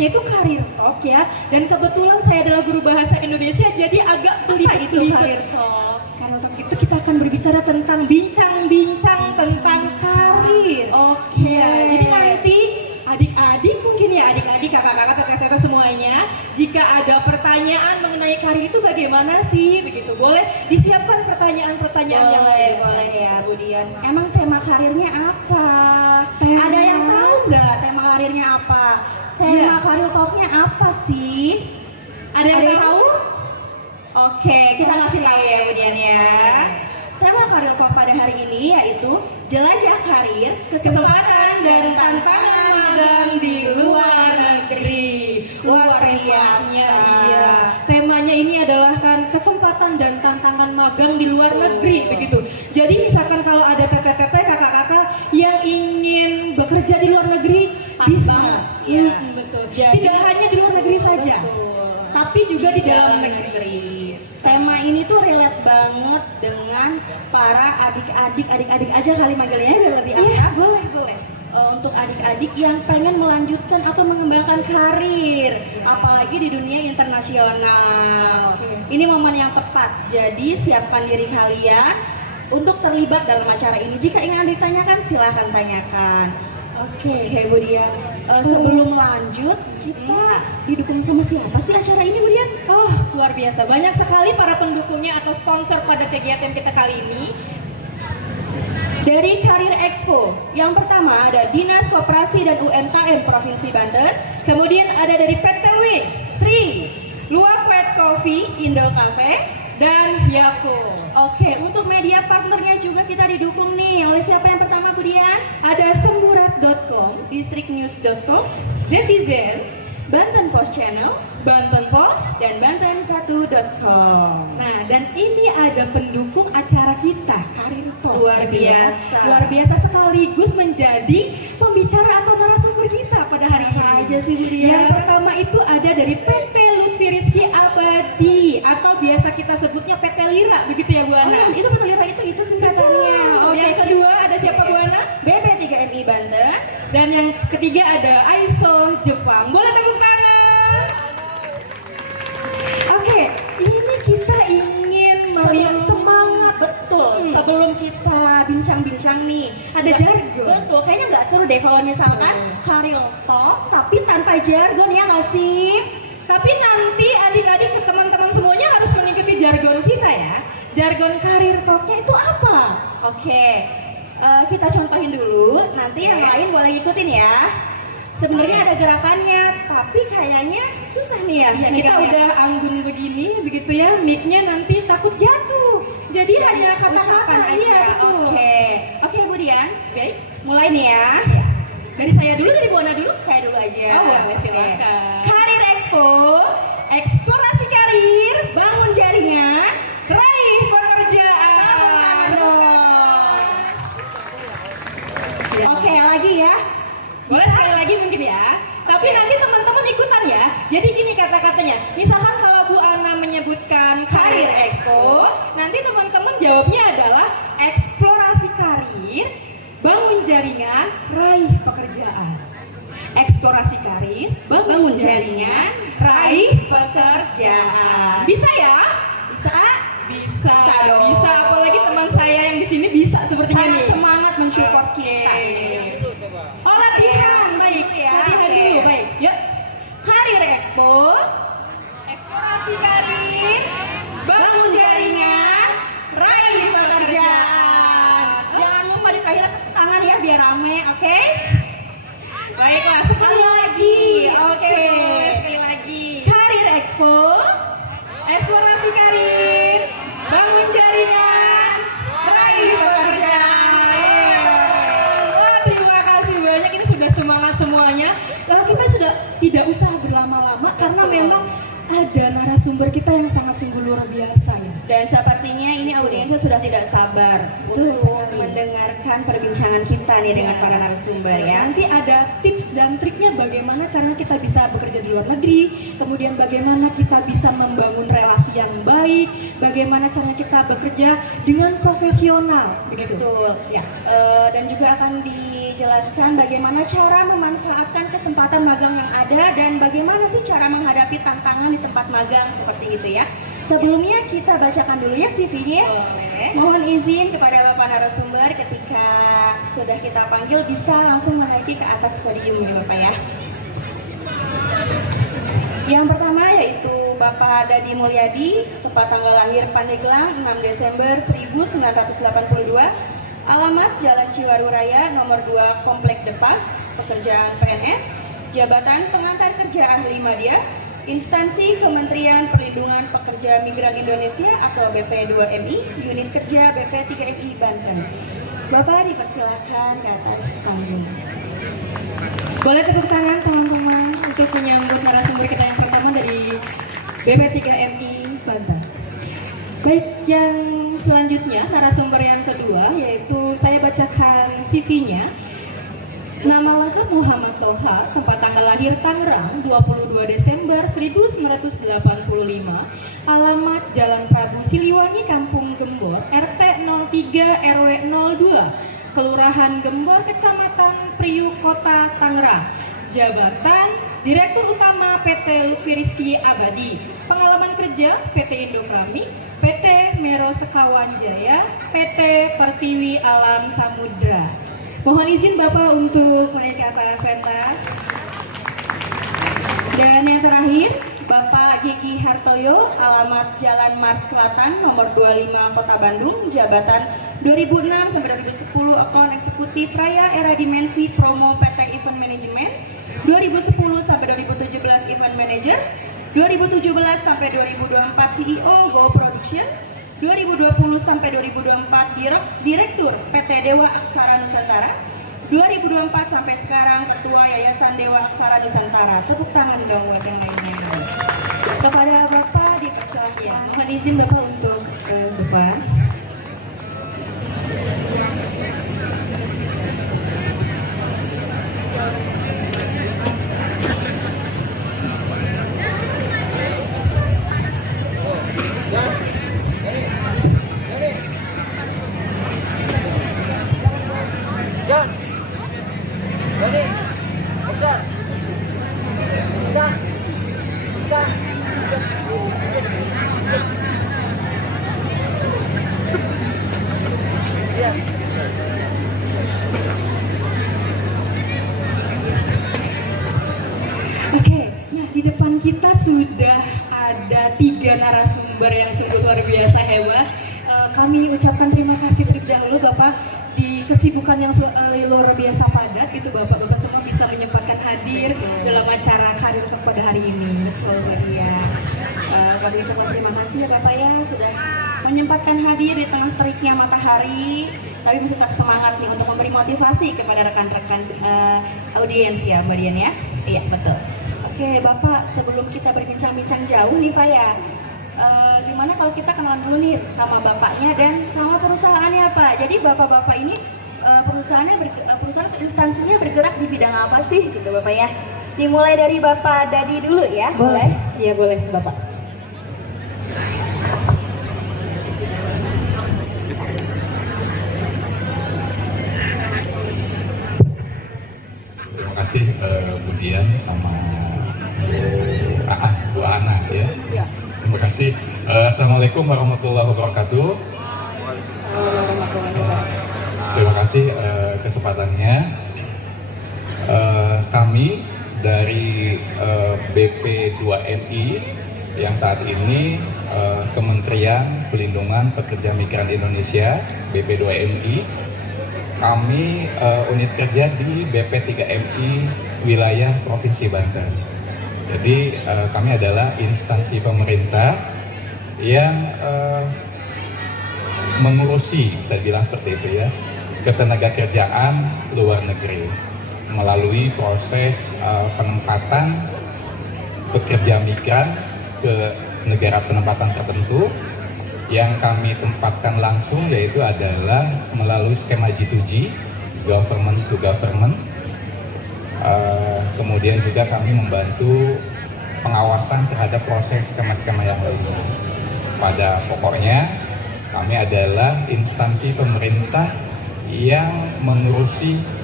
podcastnya itu Karir Talk ya. Dan kebetulan saya adalah guru bahasa Indonesia, jadi agak belibet. Karir Talk? Karir Talk itu kita akan berbicara tentang bincang-bincang tentang karir. Oke. Ya, jadi nanti adik-adik mungkin ya, adik-adik, kakak-kakak, teteh-teteh semuanya, jika ada pertanyaan mengenai karir itu bagaimana sih, begitu, boleh disiapkan pertanyaan-pertanyaan yang Boleh ya Bu Dian. Emang tema karirnya apa? Ada yang tahu nggak tema karirnya apa? Tema Karir Talk-nya apa sih? Ada yang tahu? Oke, kita kasih tahu ya Bu Dian ya. Tema Karir Talk pada hari ini yaitu jelajah karir, kesempatan dan tantangan magang di luar negeri. Luar biasa. Iya. Temanya ini adalah kan kesempatan dan tantangan magang di luar negeri, begitu. Jadi misalkan kalau ada teteh-teteh, kakak-kakak yang ingin bekerja di luar negeri, Pas bisa. banget, ya. Betul. Jadi- Tidak hanya di luar negeri saja, Betul. tapi juga di dalam negeri. Tema ini tuh relate banget dengan para adik-adik aja kali manggilnya biar lebih Iya, akrab. boleh. Untuk adik-adik yang pengen melanjutkan atau mengembangkan karir, apalagi di dunia internasional. Ini momen yang tepat, jadi siapkan diri kalian untuk terlibat dalam acara ini. Jika ingin ditanyakan, silahkan tanyakan. Oke Bu Dian, sebelum lanjut, kita didukung sama siapa sih acara ini Bu Dian? Oh, luar biasa. Banyak sekali para pendukungnya atau sponsor pada kegiatan kita kali ini. Dari Karir Expo, yang pertama ada Dinas Koperasi dan UMKM Provinsi Banten, Kemudian ada dari PT Wings, Luwak White Coffee, Indo Cafe. dan Yakult. Oke, untuk media partnernya juga kita didukung nih. Oleh siapa yang pertama Bu Dian? Ada semburat.com, Distriknews.com, Zetizen, Banten Post Channel, Banten Post. dan Banten1.com. Nah, dan ini ada pendukung acara kita, Karir Talk. Luar gitu ya. biasa. Luar biasa sekaligus menjadi pembicara atau narasumber kita pada hari ini. Apa aja sih Bu Dian? Yang pertama itu ada dari PT Lutfi Rizky Abadi atau biasa kita sebutnya PT Lira, begitu ya Bu Oh, Ana? itu betul Lira itu singkatannya. Betul. Yang kedua ada siapa Bu Ana? BP3MI Banten. Dan yang ketiga ada ISO Jepang. Boleh tepuk tangan. Oke, ini kita ingin melihat semangat. Betul, sebelum kita bincang-bincang nih, Ada jargon. Betul, kayaknya nggak seru deh kalau misalkan Karir Talk tapi tanpa jargon, ya nggak sih? Tapi nanti adik-adik ke teman-teman semuanya harus mengikuti jargon kita ya. Jargon Karir Talk-nya itu apa? Oke, kita contohin dulu, nanti yang lain boleh ikutin ya. Sebenarnya ada gerakannya, tapi kayaknya susah nih ya. Ya, kita megangnya. udah anggun begini, begitu ya, mic-nya nanti takut jatuh. Jadi hanya kata-kata ucapan iya betul. Oke Bu Dian, Baik. mulai nih ya. Dari saya dulu, dari Bu Ana dulu. Saya dulu aja. Oh, boleh, Oke. silakan. Karir Expo, Eksplorasi karir, bangun jaringan, raih pekerjaan. Oke, lagi ya. Boleh sekali lagi mungkin ya. Tapi nanti teman-teman ikutan ya. Jadi gini kata-katanya. Misalkan kalau Bu Ana menyebutkan Karir Expo, nanti teman-teman jawabnya adalah eksplorasi karir, bangun jaringan, raih pekerjaan. Eksplorasi karir, Bangun jaringan, raih pekerjaan. Bisa ya? Bisa? Bisa. Bisa dong. Bisa. Apalagi teman saya yang di sini bisa sepertinya Sangat nih. semangat mensupport Oke. kita. Oh, latihan. Baik. Ya, Latihan oke. dulu. Baik. Yuk. Karir Expo, Eksplorasi karir, bangun jaringan, raih pekerjaan. Jangan lupa di terakhir tangan ya biar rame, oke? Baiklah, sekali lagi. Oke. Boleh sekali lagi. Karir Expo, Eksplorasi karir, bangun jaringan, raih pekerjaan. Wah, terima kasih banyak. Ini sudah semangat semuanya. Lalu kita sudah tidak usah berlama-lama karena memang ada narasumber kita yang sangat sungguh luar biasa ya. dan sepertinya ini audiensnya sudah tidak sabar Betul untuk sekali. mendengarkan perbincangan kita nih dengan para narasumber ya. Nanti ada tips dan triknya bagaimana cara kita bisa bekerja di luar negeri, kemudian bagaimana kita bisa membangun relasi yang baik, bagaimana cara kita bekerja dengan profesional, begitu. Betul. Ya. Dan juga akan di dijelaskan bagaimana cara memanfaatkan kesempatan magang yang ada dan bagaimana sih cara menghadapi tantangan di tempat magang seperti itu ya. Sebelumnya kita bacakan dulu ya CV-nya. Boleh. Mohon izin kepada Bapak narasumber ketika sudah kita panggil bisa langsung menaiki ke atas podium ya Bapak ya. Yang pertama yaitu Bapak Dadi Mulyadi, tempat tanggal lahir Pandeglang 6 Desember 1982, alamat Jalan Ciwaru Raya nomor 2 Komplek Depak, pekerjaan PNS, jabatan pengantar kerja ahli media, instansi Kementerian Perlindungan Pekerja Migran Indonesia atau BP2MI, unit kerja BP3MI Banten. Bapak dipersilakan ke atas panggung. Boleh tepuk tangan teman-teman untuk menyambut narasumber kita yang pertama dari BP3MI Banten. Baik, yang selanjutnya narasumber yang kedua yaitu saya bacakan CV-nya. Nama lengkap Muhammad Toha, tempat tanggal lahir Tangerang 22 Desember 1985, alamat Jalan Prabu Siliwangi, Kampung Gembor, RT 03 RW 02, Kelurahan Gembor, Kecamatan Priuk, Kota Tangerang. Jabatan Direktur Utama PT Lutfi Rizky Abadi. Pengalaman kerja PT Indokrami, PT Mero Sekawan Jaya, PT Pertiwi Alam Samudra. Mohon izin Bapak untuk naik ke atas pentas. Dan yang terakhir, Bapak Gigi Hartoyo, alamat Jalan Mars Selatan nomor 25 Kota Bandung, jabatan 2006 sampai 2010 Akun Eksekutif Raya Era Dimensi Promo PT Event Management, 2010 sampai 2017 Event Manager, 2017 sampai 2024 CEO Go Production, 2020 sampai 2024 Direktur PT Dewa Aksara Nusantara, 2024 sampai sekarang Ketua Yayasan Dewa Aksara Nusantara. Tepuk tangan dong buat yang lainnya. Kepada Bapak dipersilakan. Ya, mohon izin Bapak untuk ke depan. Oke, nah di depan kita sudah ada 3 narasumber yang sungguh luar biasa hebat. Kami ucapkan terima kasih terlebih dahulu Bapak di kesibukan yang luar biasa padat gitu Bapak semua bisa menyempatkan hadir dalam acara Karir Talk pada hari ini. Betul Mbak Dia. Kami ucapkan terima kasih ya Bapak ya sudah menyempatkan hadir di tengah teriknya matahari, tapi masih tetap semangat nih untuk memberi motivasi kepada rekan-rekan audiens ya Mbak Dian ya. Iya, betul. Oke Bapak, sebelum kita berbincang-bincang jauh nih Pak ya, gimana kalau kita kenal dulu nih sama Bapaknya dan sama perusahaannya Pak. Jadi Bapak-Bapak ini perusahaan instansinya bergerak di bidang apa sih gitu Bapak ya. Dimulai dari Bapak Dadi dulu ya. Boleh? Iya boleh Bapak. Terima kasih Bu Dian sama Bu Ana ya. Terima kasih. Assalamualaikum warahmatullahi wabarakatuh. Terima kasih kesempatannya. Kami dari BP2MI yang saat ini Kementerian Perlindungan Pekerja Migran Indonesia BP2MI. Kami unit kerja di BP3MI wilayah Provinsi Banten. Jadi kami adalah instansi pemerintah yang mengurusi, bisa bilang seperti itu ya, ketenagakerjaan luar negeri melalui proses penempatan pekerja migran ke negara penempatan tertentu. Yang kami tempatkan langsung yaitu adalah melalui skema G2G, government to government. Kemudian juga kami membantu pengawasan terhadap proses skema-skema yang lainnya. Pada pokoknya kami adalah instansi pemerintah yang mengurusi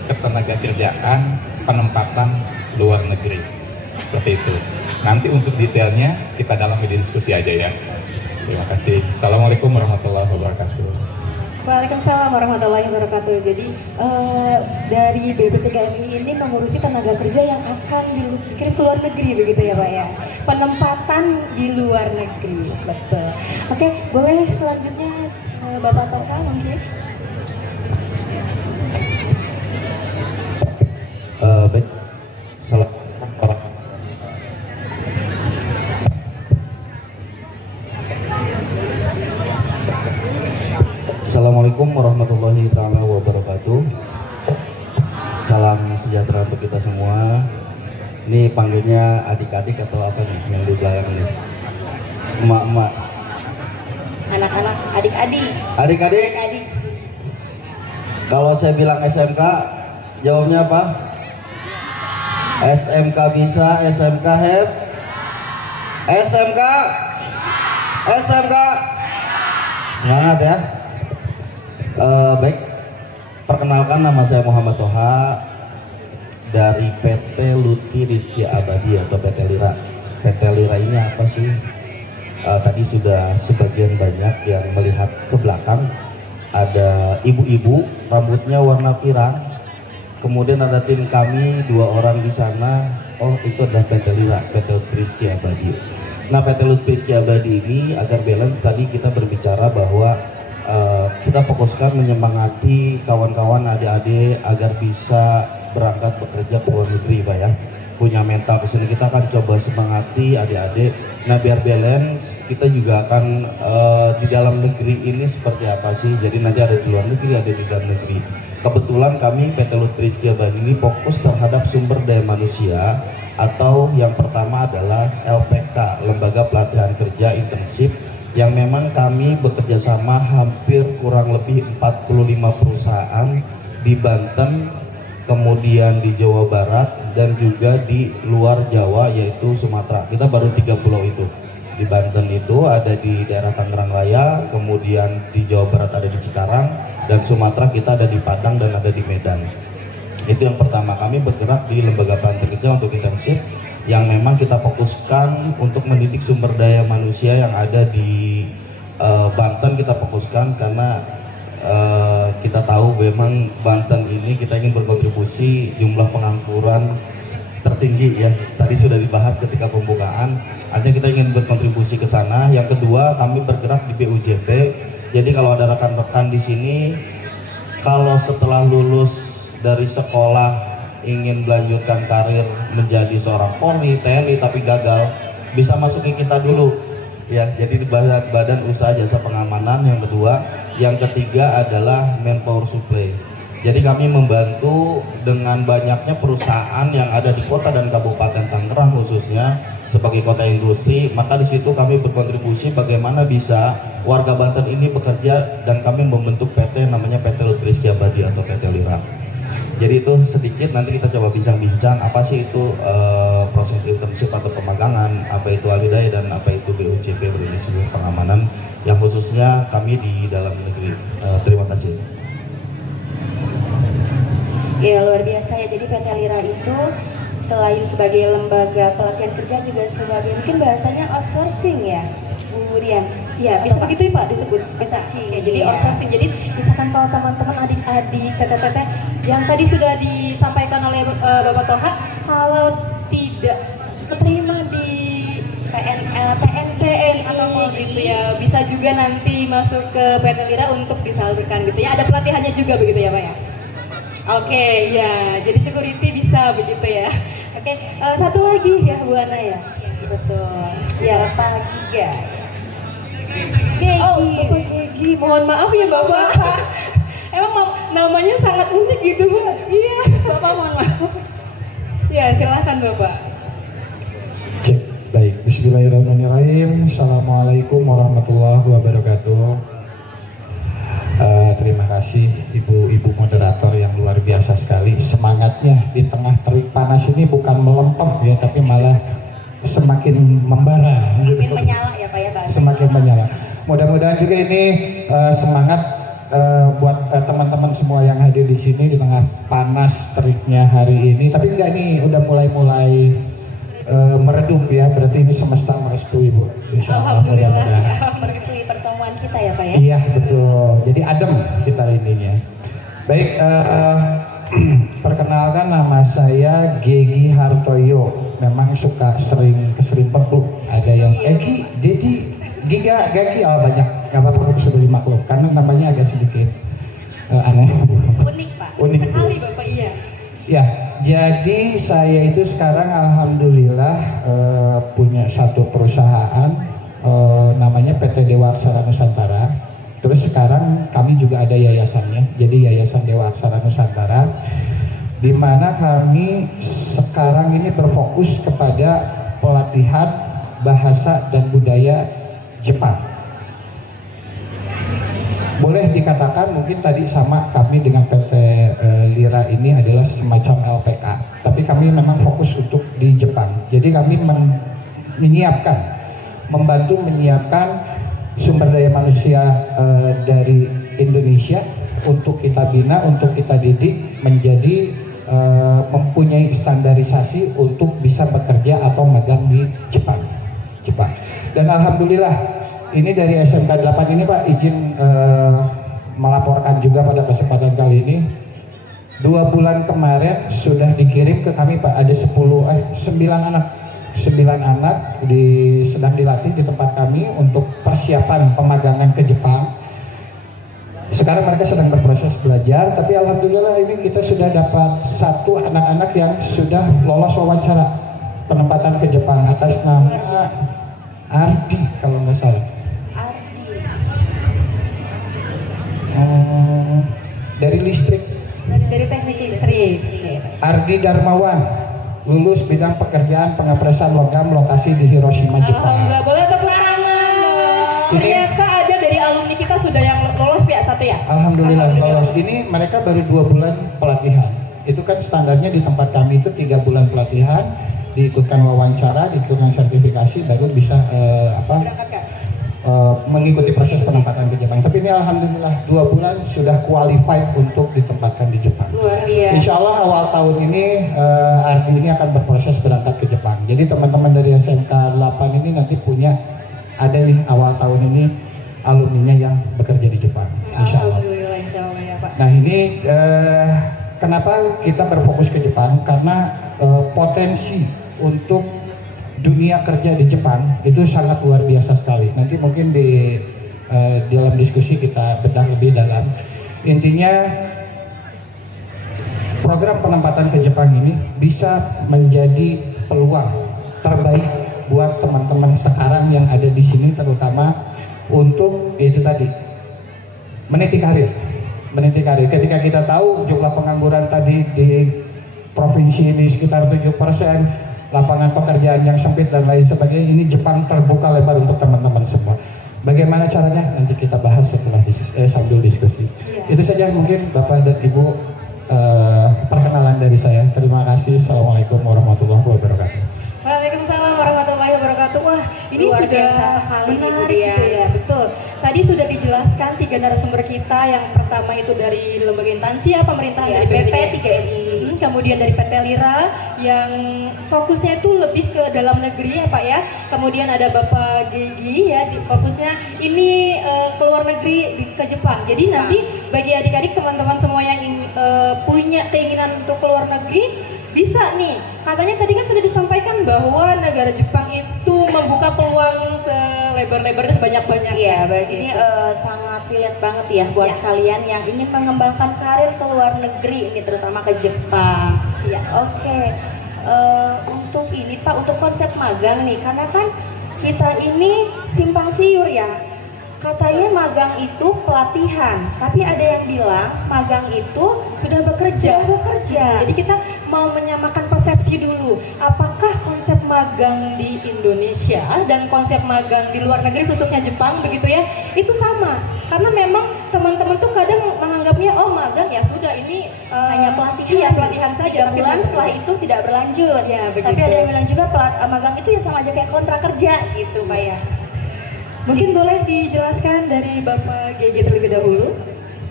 ketenagakerjaan penempatan luar negeri. Seperti itu. Nanti untuk detailnya kita dalami di diskusi aja ya. Terima kasih. Assalamualaikum warahmatullahi wabarakatuh. Waalaikumsalam warahmatullahi wabarakatuh. Jadi dari BPTKMI ini mengurusi tenaga kerja yang akan dikirim ke luar negeri begitu ya Pak ya. Penempatan di luar negeri, betul. Oke, boleh selanjutnya Bapak Toha mungkin. Baik, Assalamualaikum warahmatullahi taala wabarakatuh. Salam sejahtera untuk kita semua. Ini panggilnya adik-adik atau apa nih yang di belakang ini? Emak-emak. Anak-anak, adik-adik. Adik-adik. Adik. Kalau saya bilang SMK, jawabnya apa? SMK bisa, SMK have. SMK. SMK. Semangat ya. Baik, perkenalkan nama saya Muhammad Toha dari PT Lutfi Rizky Abadi atau PT Lira. PT Lira ini apa sih? Tadi sudah sebagian banyak yang melihat ke belakang, ada ibu-ibu rambutnya warna pirang, kemudian ada tim kami 2 orang di sana. Oh, itu adalah PT Lira, PT Lutfi Rizky Abadi. Nah, PT Lutfi Rizky Abadi ini agar balance, tadi kita berbicara bahwa kita fokuskan menyemangati kawan-kawan adik-adik agar bisa berangkat bekerja ke luar negeri Pak ya, punya mental kesini. Kita akan coba semangati adik-adik. Nah, biar balance, kita juga akan di dalam negeri ini seperti apa sih, jadi nanti ada di luar negeri, ada di dalam negeri. Kebetulan kami PT Lutfi Rizky Abadi ini fokus terhadap sumber daya manusia, atau yang pertama adalah LPK, Lembaga Pelatihan Kerja Internship, yang memang kami bekerja sama hampir kurang lebih 45 perusahaan di Banten, kemudian di Jawa Barat, dan juga di luar Jawa yaitu Sumatera. Kita baru 3 pulau itu. Di Banten itu ada di daerah Tangerang Raya, kemudian di Jawa Barat ada di Cikarang, dan Sumatera kita ada di Padang dan ada di Medan. Itu yang pertama, kami bergerak di Lembaga Pelatihan Kerja untuk internship, yang memang kita fokuskan untuk mendidik sumber daya manusia yang ada di Banten. Kita fokuskan karena kita tahu memang Banten ini kita ingin berkontribusi, jumlah pengangguran tertinggi ya, tadi sudah dibahas ketika pembukaan, artinya kita ingin berkontribusi ke sana. Yang kedua, kami bergerak di BUJP. Jadi kalau ada rekan-rekan di sini, kalau setelah lulus dari sekolah ingin melanjutkan karir menjadi seorang Polri, TNI tapi gagal, bisa masuki kita dulu ya. Jadi di badan usaha jasa pengamanan. Yang kedua, yang ketiga adalah manpower supply. Jadi kami membantu dengan banyaknya perusahaan yang ada di kota dan kabupaten Tangerang khususnya sebagai kota industri, maka di situ kami berkontribusi bagaimana bisa warga Banten ini bekerja, dan kami membentuk PT namanya PT Lutfi Rizky Abadi atau PT Lira. Jadi itu sedikit, nanti kita coba bincang-bincang apa sih itu proses internship atau pemagangan, apa itu Alidai, dan apa itu BUJP, Berinisiatif Pengamanan, yang khususnya kami di dalam negeri. Terima kasih. Ya, luar biasa ya. Jadi PT Lira itu selain sebagai lembaga pelatihan kerja juga sebagai, mungkin bahasanya outsourcing ya, Bu Rian. Ya, bisa begitu ya Pak disebut, bisa. Oke, jadi outsourcing. Jadi misalkan kalau teman-teman adik-adik TTT yang tadi sudah disampaikan oleh Bapak Toha, kalau tidak keterima di TNI atau Polri gitu ya, bisa juga nanti masuk ke PT Lira untuk disalurkan gitu ya. Ada pelatihannya juga begitu ya Pak ya? Oke, ya, jadi security bisa begitu ya. Oke, satu lagi ya Bu Ana ya? Betul. Ya, Pak Giga. Oh, Bapak Gegi, mohon maaf ya Bapak. Emang namanya sangat unik gitu Pak. Iya, Bapak mohon maaf. Ya, silahkan Bapak. Cek, baik. Bismillahirrahmanirrahim. Assalamualaikum warahmatullahi wabarakatuh. Terima kasih ibu-ibu moderator yang luar biasa sekali. Semangatnya di tengah terik panas ini bukan melempem ya, tapi malah semakin membara. Semakin menyala ya Pak ya Pak. Semakin menyala. Mudah-mudahan juga ini semangat buat teman-teman semua yang hadir di sini di tengah panas teriknya hari ini. Tapi enggak nih, udah mulai meredup ya. Berarti ini semesta merestui Bu. Insya Allah mudah-mudahan. Merestui pertemuan kita ya Pak ya. Iya betul. Jadi adem kita ininya. Baik, perkenalkan nama saya Gegi Hartoyo. Memang suka keserimpet Bu. Ada yang Egi, Dedi, Giga, Gagi, oh banyak. Gak apa-apa sudah dimaklum karena namanya agak sedikit aneh. Unik Pak. Unik Bu. Sekali Bapak, iya. Ya, jadi saya itu sekarang alhamdulillah punya satu perusahaan namanya PT Dewa Aksara Nusantara. Terus sekarang kami juga ada yayasannya, jadi Yayasan Dewa Aksara Nusantara, di mana kami sekarang ini berfokus kepada pelatihan bahasa dan budaya Jepang. Boleh dikatakan mungkin tadi sama kami dengan PT Lira ini adalah semacam LPK, tapi kami memang fokus untuk di Jepang. Jadi kami membantu menyiapkan sumber daya manusia dari Indonesia untuk kita bina, untuk kita didik menjadi mempunyai standarisasi untuk bisa bekerja atau magang di Jepang. Dan alhamdulillah ini dari SMK 8 ini Pak izin melaporkan juga pada kesempatan kali ini 2 bulan kemarin sudah dikirim ke kami Pak, ada 9 anak sedang dilatih di tempat kami untuk persiapan pemagangan ke Jepang. Sekarang mereka sedang berproses belajar, tapi alhamdulillah ini kita sudah dapat 1 anak-anak yang sudah lolos wawancara penempatan ke Jepang atas nama Ardi kalau nggak salah. Dari listrik. Dari teknik listrik. Ardi Darmawan, lulus bidang pekerjaan pengepresan logam lokasi di Hiroshima, Jepang. Alhamdulillah, boleh tepuk tangan. Ternyata ada dari alumni kita sudah yang lolos ya satu ya. Alhamdulillah lolos. Ini mereka baru 2 bulan pelatihan. Itu kan standarnya di tempat kami itu 3 bulan pelatihan, diikutkan wawancara, diikutkan sertifikasi, baru bisa mengikuti proses penempatan ke Jepang. Tapi ini alhamdulillah 2 bulan sudah qualified untuk ditempatkan di Jepang. Luar biasa. Insya Allah awal tahun ini Ardi ini akan berproses berangkat ke Jepang. Jadi teman-teman dari SMK 8 ini nanti ada nih awal tahun ini alumninya yang bekerja di Jepang. Insya Allah. Alhamdulillah, insya Allah ya Pak. Nah ini kenapa kita berfokus ke Jepang? Karena potensi untuk dunia kerja di Jepang itu sangat luar biasa sekali. Nanti mungkin di dalam diskusi kita bedah lebih dalam. Intinya program penempatan ke Jepang ini bisa menjadi peluang terbaik buat teman-teman sekarang yang ada di sini, terutama untuk itu tadi meniti karir. Ketika kita tahu jumlah pengangguran tadi di provinsi ini sekitar 7%, lapangan pekerjaan yang sempit dan lain sebagainya, ini Jepang terbuka lebar untuk teman-teman semua. Bagaimana caranya? Nanti kita bahas setelah sambil diskusi. Iya. Itu saja mungkin Bapak dan Ibu perkenalan dari saya. Terima kasih. Assalamualaikum warahmatullahi wabarakatuh. Waalaikumsalam warahmatullahi wabarakatuh. Wah, ini Luar sudah biasa sekali, menarik Ibu Dian. gitu ya. Betul. Tadi sudah dijelaskan 3 narasumber kita. Yang pertama itu dari lembaga instansi ya, pemerintah Ya, dari BP BP 3RI. Kemudian dari PT Lira yang fokusnya itu lebih ke dalam negeri ya Pak ya. Kemudian ada Bapak Gegi ya, fokusnya ini ke luar negeri ke Jepang. Jadi nanti bagi adik-adik teman-teman semua yang punya keinginan untuk ke luar negeri bisa nih. Katanya tadi kan sudah disampaikan bahwa negara Jepang itu membuka peluang selebar-lebarnya sebanyak-banyaknya. Iya, berarti ini sangat relate banget ya buat kalian yang ingin mengembangkan karir ke luar negeri, ini terutama ke Jepang. Iya. Oke. Untuk ini Pak, untuk konsep magang nih, karena kan kita ini simpang siur ya. Katanya magang itu pelatihan, tapi ada yang bilang magang itu Sudah bekerja. Jadi kita mau menyamakan persepsi dulu. Apakah konsep magang di Indonesia dan konsep magang di luar negeri khususnya Jepang begitu ya, itu sama? Karena memang teman-teman tuh kadang menganggapnya oh magang ya sudah ini hanya pelatihan, iya, pelatihan saja. 3 bulan setelah itu tidak berlanjut. Ya, tapi begitu. ada yang bilang juga magang itu ya sama aja kayak kontrak kerja gitu Pak ya. Mungkin boleh dijelaskan dari Bapak GG terlebih dahulu.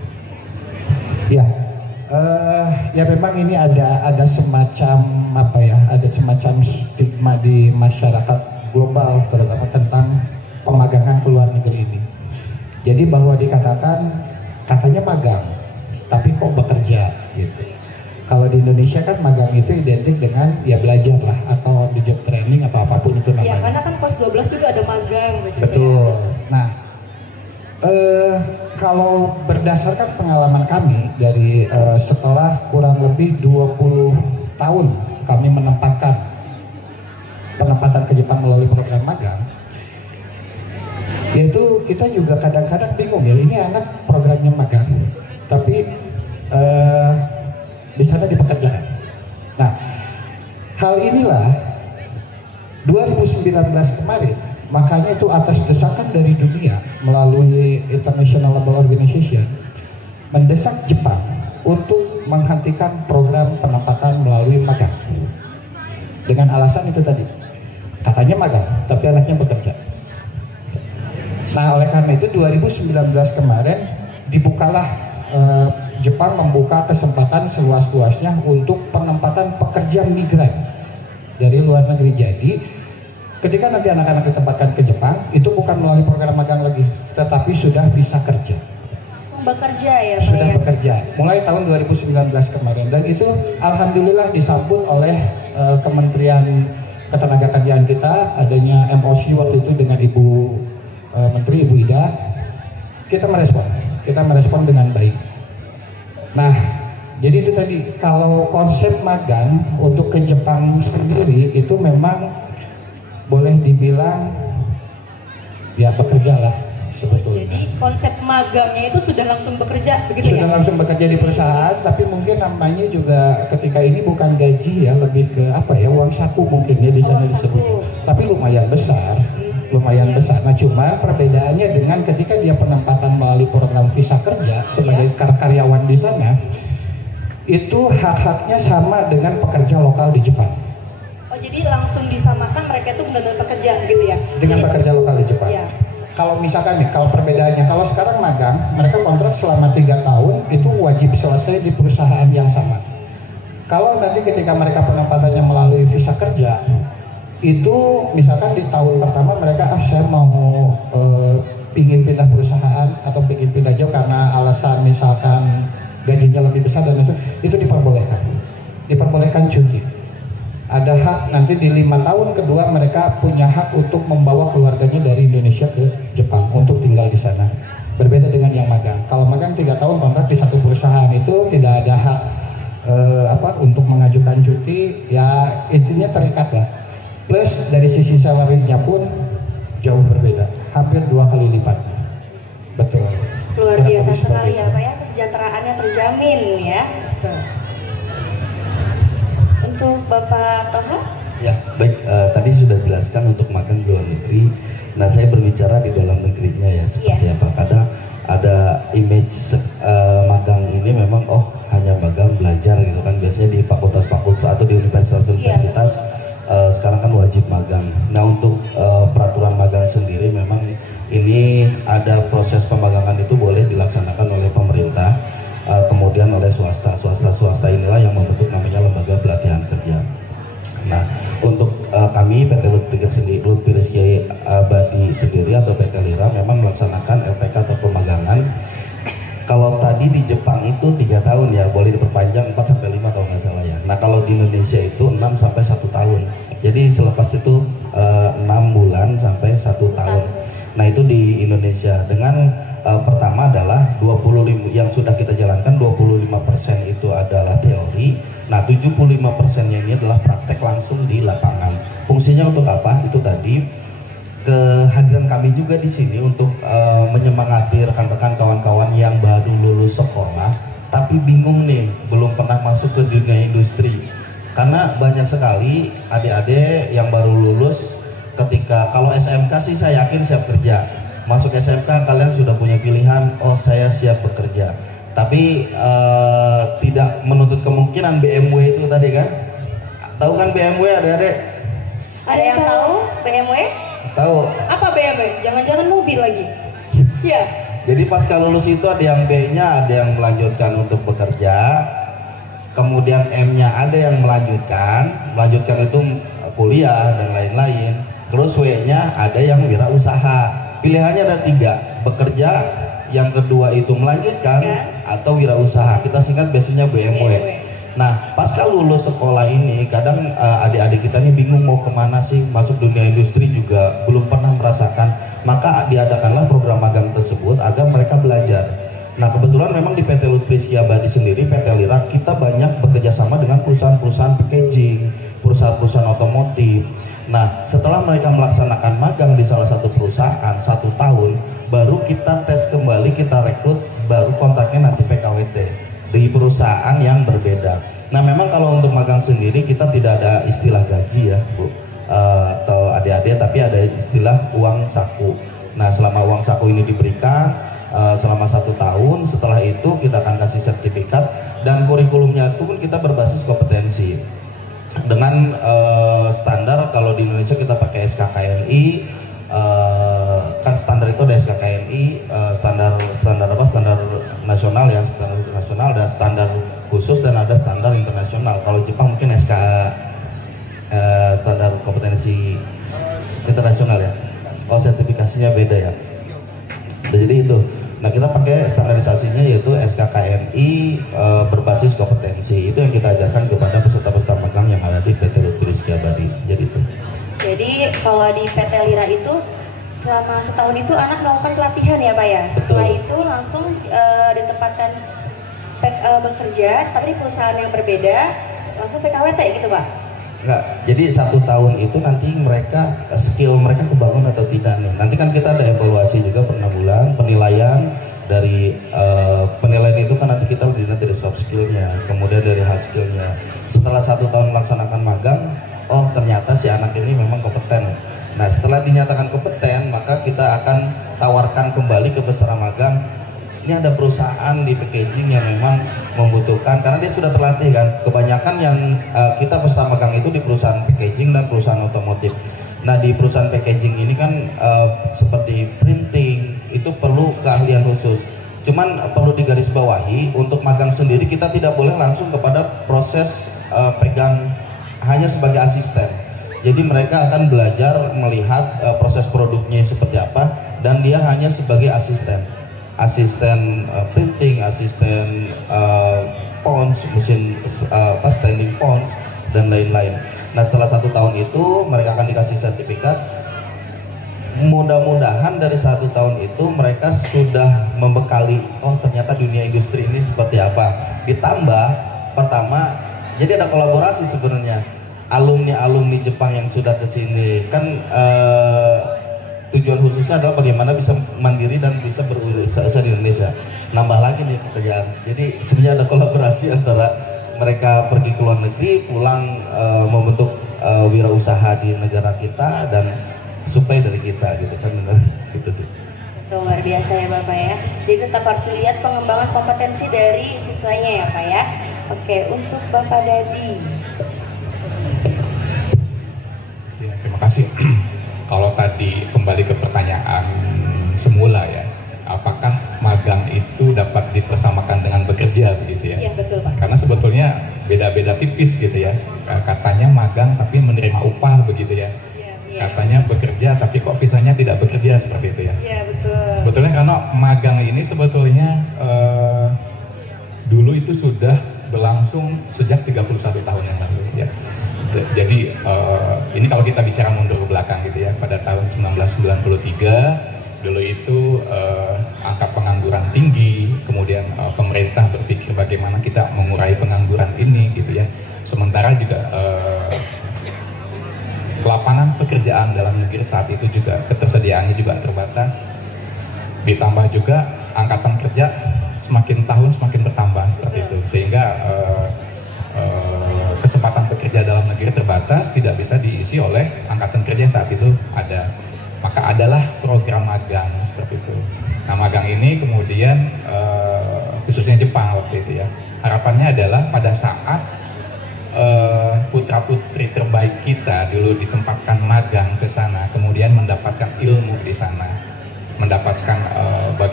Ya memang ini ada semacam apa ya, ada semacam stigma di masyarakat global terutama tentang pemagangan ke luar negeri ini. Jadi bahwa dikatakan katanya magang, tapi kok bekerja gitu. Kalau di Indonesia kan magang itu identik dengan ya belajar lah atau di job training atau apapun itu namanya. Ya karena kan kelas 12 juga ada magang gitu. Betul. Nah, kalau berdasarkan pengalaman kami dari setelah kurang lebih 20 tahun kami penempatan ke Jepang melalui program magang, yaitu kita juga kadang-kadang bingung ya, ini anak programnya magang, tapi di sana dipekerjakan. Nah, hal inilah 2019 kemarin, makanya itu atas desakan dari dunia melalui International Labour Organization mendesak Jepang untuk menghentikan program penempatan melalui magang dengan alasan itu tadi, katanya magang tapi anaknya bekerja. Nah oleh karena itu 2019 kemarin dibukalah Jepang membuka kesempatan seluas-luasnya untuk penempatan pekerja migran dari luar negeri. Jadi ketika nanti anak-anak ditempatkan ke Jepang, itu bukan melalui program magang lagi, tetapi sudah bisa kerja. Bekerja ya Pak Sudah ya? bekerja, mulai tahun 2019 kemarin. Dan itu alhamdulillah disambut oleh Kementerian Ketenagakerjaan kita, adanya MOC waktu itu dengan Ibu Menteri, Ibu Ida. Kita merespon dengan baik. Nah, jadi itu tadi, kalau konsep magang untuk ke Jepang sendiri itu memang boleh dibilang ya bekerja lah sebetulnya. Jadi konsep magangnya itu sudah langsung bekerja begitu Sudah ya? langsung bekerja di perusahaan, tapi mungkin namanya juga ketika ini bukan gaji ya, lebih ke apa ya, uang saku mungkin ya di sana Uang disebut. saku. Tapi lumayan besar, besar. Nah cuma perbedaannya dengan ketika dia penempatan melalui program visa kerja sebagai karyawan di sana, itu hak-haknya sama dengan pekerja lokal di Jepang. Oh jadi langsung disamakan mereka itu benar-benar pekerja gitu ya? Dengan Jadi, pekerja lokal di Jepang. Iya. Kalau misalkan nih, kalau perbedaannya, kalau sekarang magang, mereka kontrak selama 3 tahun itu wajib selesai di perusahaan yang sama. Kalau nanti ketika mereka penempatannya melalui visa kerja, itu misalkan di tahun pertama mereka saya mau pingin pindah perusahaan atau pingin pindah job karena alasan misalkan gajinya lebih besar dan itu diperbolehkan cuti. Ada hak nanti di 5 tahun kedua mereka punya hak untuk membawa keluarganya dari Indonesia ke Jepang untuk tinggal di sana. Berbeda dengan yang magang. Kalau magang 3 tahun kontrak di satu perusahaan itu tidak ada hak untuk mengajukan cuti, ya intinya terikat ya. Plus dari sisi salary-nya pun jauh berbeda, hampir 2 kali lipat. Betul. Luar Kurang biasa lebih seperti sekali itu. ya Pak ya, kesejahteraannya terjamin ya. Untuk Bapak Toha? Ya, baik. Tadi sudah jelaskan untuk magang di luar negeri. Nah, saya berbicara di dalam negerinya ya, seperti apa. Kadang ada image magang ini memang hanya magang belajar gitu kan. Biasanya di fakultas-fakultas atau di universitas-universitas sekarang kan wajib magang. Nah, untuk peraturan magang sendiri memang ini ada proses pemagangan itu boleh dilaksanakan oleh pemerintah, kemudian oleh swasta inilah yang membentuk namanya lembaga pelatihan kerja. Nah, untuk kami PT Lutfiris Kiai Abadi sendiri atau PT Lira memang melaksanakan LPK atau pemagangan. Kalau tadi di Jepang itu 3 tahun ya, boleh diperpanjang 4 sampai 5 kalau nggak salah ya. Nah, kalau di Indonesia itu 6 sampai 1 tahun. Jadi selepas itu 6 bulan sampai 1 tahun. Nah, itu di Indonesia dengan pertama adalah 25 yang sudah kita jalankan, 25% itu adalah teori. Nah, 75%-nya ini adalah praktek langsung di lapangan. Fungsinya untuk apa? Itu tadi kehadiran kami juga di sini untuk menyemangati rekan-rekan kawan-kawan yang baru lulus sekolah tapi bingung nih, belum pernah masuk ke dunia industri. Karena banyak sekali adik-adik yang baru lulus ketika kalau SMK sih saya yakin siap kerja. Masuk SMK kalian sudah punya pilihan, saya siap bekerja. Tapi tidak menutup kemungkinan BMW itu tadi kan. Tahu kan BMW adik-adik? Ada yang tahu BMW? Tahu. Apa BMW? Jangan-jangan mobil lagi? Ya. Jadi pasca lulus itu ada yang B-nya, ada yang melanjutkan untuk bekerja, kemudian M-nya ada yang melanjutkan itu kuliah dan lain-lain. Terus W-nya ada yang wirausaha. Pilihannya ada 3, bekerja, yang kedua itu melanjutkan atau wirausaha. Kita singkat biasanya BMW. Nah, pasca lulus sekolah ini, kadang adik-adik kita ini bingung mau kemana sih, masuk dunia industri juga belum pernah merasakan. Maka diadakanlah program magang tersebut agar mereka belajar. Nah, kebetulan memang di PT Lutfi Setiabadi sendiri, PT Lira, kita banyak bekerja sama dengan perusahaan-perusahaan packaging, perusahaan-perusahaan otomotif. Nah, setelah mereka melaksanakan magang di salah satu perusahaan 1 tahun, baru kita tes kembali, kita rekrut, baru kontraknya nanti PKWT di perusahaan yang berbeda. Nah, memang kalau untuk magang sendiri kita tidak ada istilah gaji ya, Bu, atau adik-adik, tapi ada istilah uang saku. Nah, selama uang saku ini diberikan selama 1 tahun, setelah itu kita akan kasih sertifikat, dan kurikulumnya itu pun kita berbasis kompetensi dengan standar. Kalau di Indonesia kita pakai SKKNI, kan standar itu ada SKKNI, standar nasional ya, standar nasional, ada standar khusus dan ada standar internasional. Kalau Jepang mungkin standar kompetensi internasional ya. Kalau sertifikasinya beda ya. Jadi itu. Nah, kita pakai standarisasinya yaitu SKKNI berbasis kompetensi. Itu yang kita ajarkan kepada peserta-peserta magang yang ada di PT Lutfi Setiabadi. Jadi itu. Jadi kalau di PT Lira itu selama setahun itu anak melakukan pelatihan ya Pak ya. Setelah itu langsung ditempatkan bekerja, tapi di perusahaan yang berbeda, langsung PKWT gitu Pak? Enggak, jadi 1 tahun itu nanti mereka, skill mereka kebangun atau tidak nih. Nanti kan kita ada evaluasi juga per 6 bulan, penilaian. Dari penilaian itu kan nanti kita dilihat dari soft skillnya, kemudian dari hard skillnya. Setelah 1 tahun melaksanakan magang, oh ternyata si anak ini memang kompeten. Nah, setelah dinyatakan kompeten, maka kita akan tawarkan kembali ke peserta magang. Ini ada perusahaan di packaging yang memang membutuhkan, karena dia sudah terlatih kan. Kebanyakan yang kita peserta magang itu di perusahaan packaging dan perusahaan otomotif. Nah, di perusahaan packaging ini kan seperti printing, itu perlu keahlian khusus. Cuman perlu digarisbawahi, untuk magang sendiri kita tidak boleh langsung kepada proses pegang, hanya sebagai asisten. Jadi mereka akan belajar melihat proses produknya seperti apa, dan dia hanya sebagai asisten printing, asisten pons, mesin standing pons dan lain-lain. Nah, setelah 1 tahun itu mereka akan dikasih sertifikat. Mudah-mudahan dari 1 tahun itu mereka sudah membekali, oh ternyata dunia industri ini seperti apa. Ditambah, pertama, jadi ada kolaborasi sebenarnya. Alumni Jepang yang sudah kesini kan tujuan khususnya adalah bagaimana bisa mandiri dan bisa berwirausaha di Indonesia. Nambah lagi nih pekerjaan. Jadi sebenarnya ada kolaborasi antara mereka pergi ke luar negeri, pulang membentuk wirausaha di negara kita dan supply dari kita gitu kan, gitu sih. Itu luar biasa ya Bapak ya. Jadi tetap harus dilihat pengembangan kompetensi dari siswanya ya Pak ya. Oke, untuk Bapak Dadi. Ya, terima kasih. Kalau tadi kembali ke pertanyaan semula ya, apakah magang itu dapat dipersamakan dengan bekerja begitu ya? Iya betul Pak. Karena sebetulnya beda-beda tipis gitu ya. Katanya magang tapi menerima upah begitu ya. Katanya bekerja tapi kok visanya tidak bekerja, seperti itu ya. Iya betul. Sebetulnya karena magang ini sebetulnya dulu itu sudah berlangsung sejak 31 tahun yang lalu ya. Jadi ini kalau kita bicara mundur ke belakang gitu ya, pada tahun 1993 dulu itu angka pengangguran tinggi, kemudian pemerintah berpikir bagaimana kita mengurai pengangguran ini gitu ya. Sementara juga lapangan pekerjaan dalam negeri saat itu juga ketersediaannya juga terbatas, ditambah juga angkatan kerja semakin tahun semakin bertambah seperti itu, sehingga kesempatan pekerja dalam negeri terbatas, tidak bisa diisi oleh angkatan kerja yang saat itu ada. Maka adalah program magang seperti itu. Nah, magang ini kemudian khususnya Jepang waktu itu ya, harapannya adalah pada saat putra-putri terbaik kita dulu ditempatkan magang ke sana, kemudian mendapatkan ilmu di sana, mendapatkan bagaimana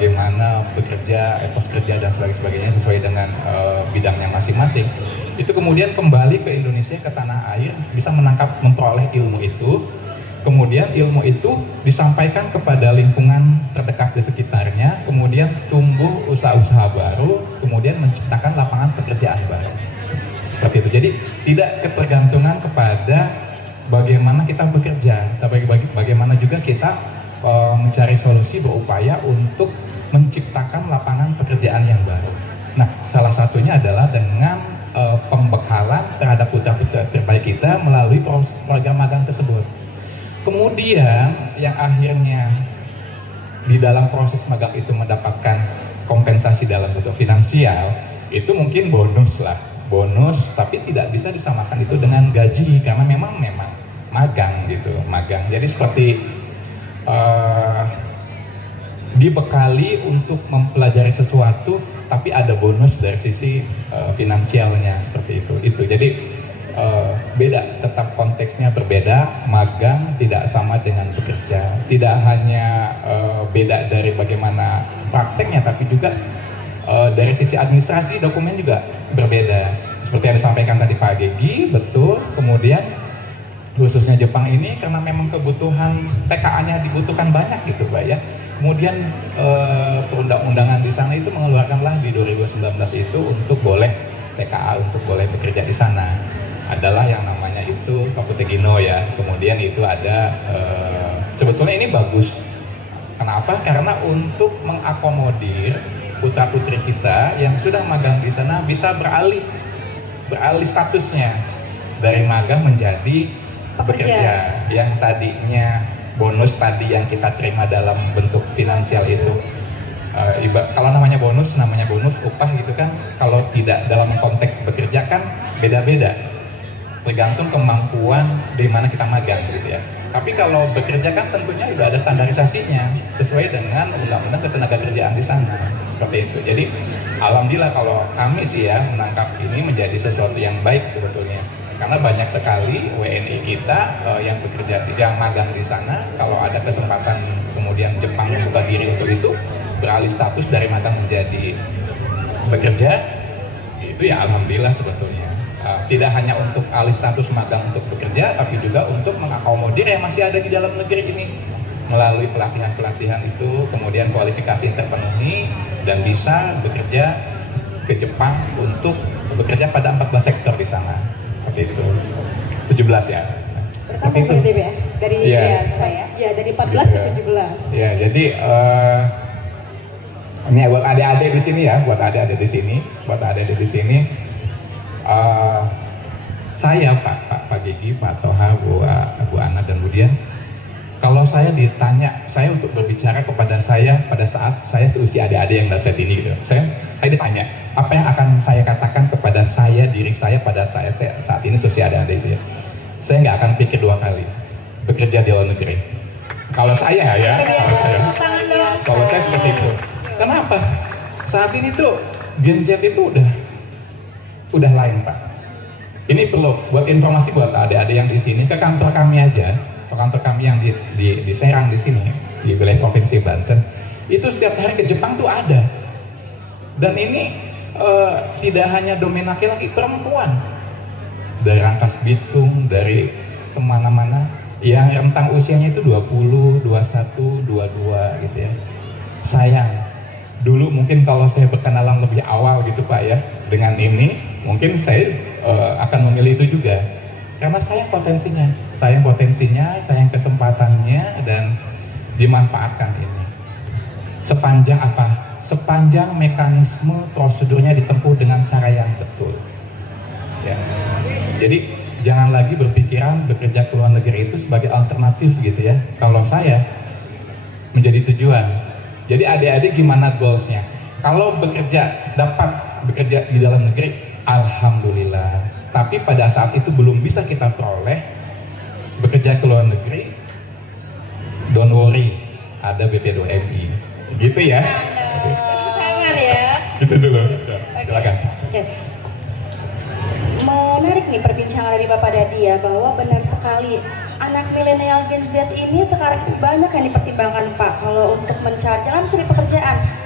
bagaimana bekerja, etos kerja dan sebagainya sesuai dengan bidangnya masing-masing. Itu kemudian kembali ke Indonesia, ke tanah air, bisa memperoleh ilmu itu. Kemudian ilmu itu disampaikan kepada lingkungan terdekat di sekitarnya, kemudian tumbuh usaha-usaha baru, kemudian menciptakan lapangan pekerjaan baru. Seperti itu. Jadi tidak ketergantungan kepada bagaimana kita bekerja, tapi bagaimana juga kita mencari solusi, berupaya untuk menciptakan lapangan pekerjaan yang baru. Nah, salah satunya adalah dengan pembekalan terhadap putra-putra terbaik kita melalui program magang tersebut. Kemudian yang akhirnya di dalam proses magang itu mendapatkan kompensasi dalam bentuk finansial, itu mungkin bonus, tapi tidak bisa disamakan itu dengan gaji karena memang magang gitu, magang. Jadi seperti dibekali untuk mempelajari sesuatu, tapi ada bonus dari sisi finansialnya seperti itu. Jadi beda, tetap konteksnya berbeda. Magang tidak sama dengan bekerja, tidak hanya beda dari bagaimana prakteknya, tapi juga dari sisi administrasi dokumen juga berbeda. Seperti yang disampaikan tadi Pak Gegi, betul. Kemudian khususnya Jepang ini karena memang kebutuhan TKA-nya dibutuhkan banyak gitu Pak ya. Kemudian perundang-undangan di sana itu mengeluarkanlah di 2019 itu untuk boleh TKA untuk boleh bekerja di sana. Adalah yang namanya itu Tokutegino ya. Kemudian itu ada sebetulnya ini bagus. Kenapa? Karena untuk mengakomodir putra-putri kita yang sudah magang di sana bisa beralih statusnya dari magang menjadi bekerja. Yang tadinya bonus tadi yang kita terima dalam bentuk finansial itu kalau namanya bonus upah gitu kan, kalau tidak dalam konteks bekerja kan beda-beda, tergantung kemampuan di mana kita magang gitu ya. Tapi kalau bekerja kan tentunya juga ada standarisasinya sesuai dengan undang-undang ketenagakerjaan di sana, seperti itu. Jadi alhamdulillah kalau kami sih ya menangkap ini menjadi sesuatu yang baik sebetulnya, karena banyak sekali WNI kita yang bekerja, yang magang di sana, kalau ada kesempatan kemudian Jepang membuka diri untuk itu, beralih status dari magang menjadi bekerja, itu ya alhamdulillah sebetulnya. Tidak hanya untuk alih status magang untuk bekerja, tapi juga untuk mengakomodir yang masih ada di dalam negeri ini melalui pelatihan-pelatihan itu, kemudian kualifikasi yang terpenuhi dan bisa bekerja ke Jepang untuk bekerja pada 14 sektor di sana. Seperti itu. 17 ya. Bertambah berarti ya? Dari biasa ya? Ya, dari 14 ke 17. Ya, jadi ini buat adik-adik di sini ya, buat adik-adik di sini. Saya Pak Gigi, Pak Toha, Bu Ana dan Bu Dian, kalau saya ditanya, saya untuk berbicara kepada saya pada saat saya seusia adik-adik yang saat ini gitu, saya ditanya apa yang akan saya katakan kepada diri saya pada saya saat ini seusia adik-adik itu ya, saya nggak akan pikir dua kali bekerja di luar negeri. Kalau saya ya, kalau saya seperti itu. Kenapa? Saat ini tuh Gen Z itu udah lain Pak. Ini perlu buat informasi buat adik-adik yang di sini, ke kantor kami aja, ke kantor kami yang di Serang di sini, di wilayah Provinsi Banten, itu setiap hari ke Jepang tuh ada. Dan ini tidak hanya domain laki-laki, perempuan dari Rangkas Bitung, dari semana-mana, yang rentang usianya itu 20, 21, 22 gitu ya. Sayang, dulu mungkin kalau saya berkenalan lebih awal gitu Pak ya, dengan ini mungkin saya akan memilih itu juga, karena sayang potensinya, sayang kesempatannya, dan dimanfaatkan ini. Sepanjang apa? Sepanjang mekanisme prosedurnya ditempuh dengan cara yang betul. Ya. Jadi jangan lagi berpikiran bekerja ke luar negeri itu sebagai alternatif gitu ya. Kalau saya menjadi tujuan. Jadi adik-adik gimana goalsnya? Kalau dapat bekerja di dalam negeri, alhamdulillah. Tapi pada saat itu belum bisa kita peroleh bekerja ke luar negeri, don't worry, ada BP2MI. Gitu ya. Tangan ya. Gitu dulu. Silakan. Oke. Menarik nih perbincangan dari Bapak Dadi ya, bahwa benar sekali anak milenial Gen Z ini sekarang banyak yang dipertimbangkan Pak kalau untuk jangan cari pekerjaan,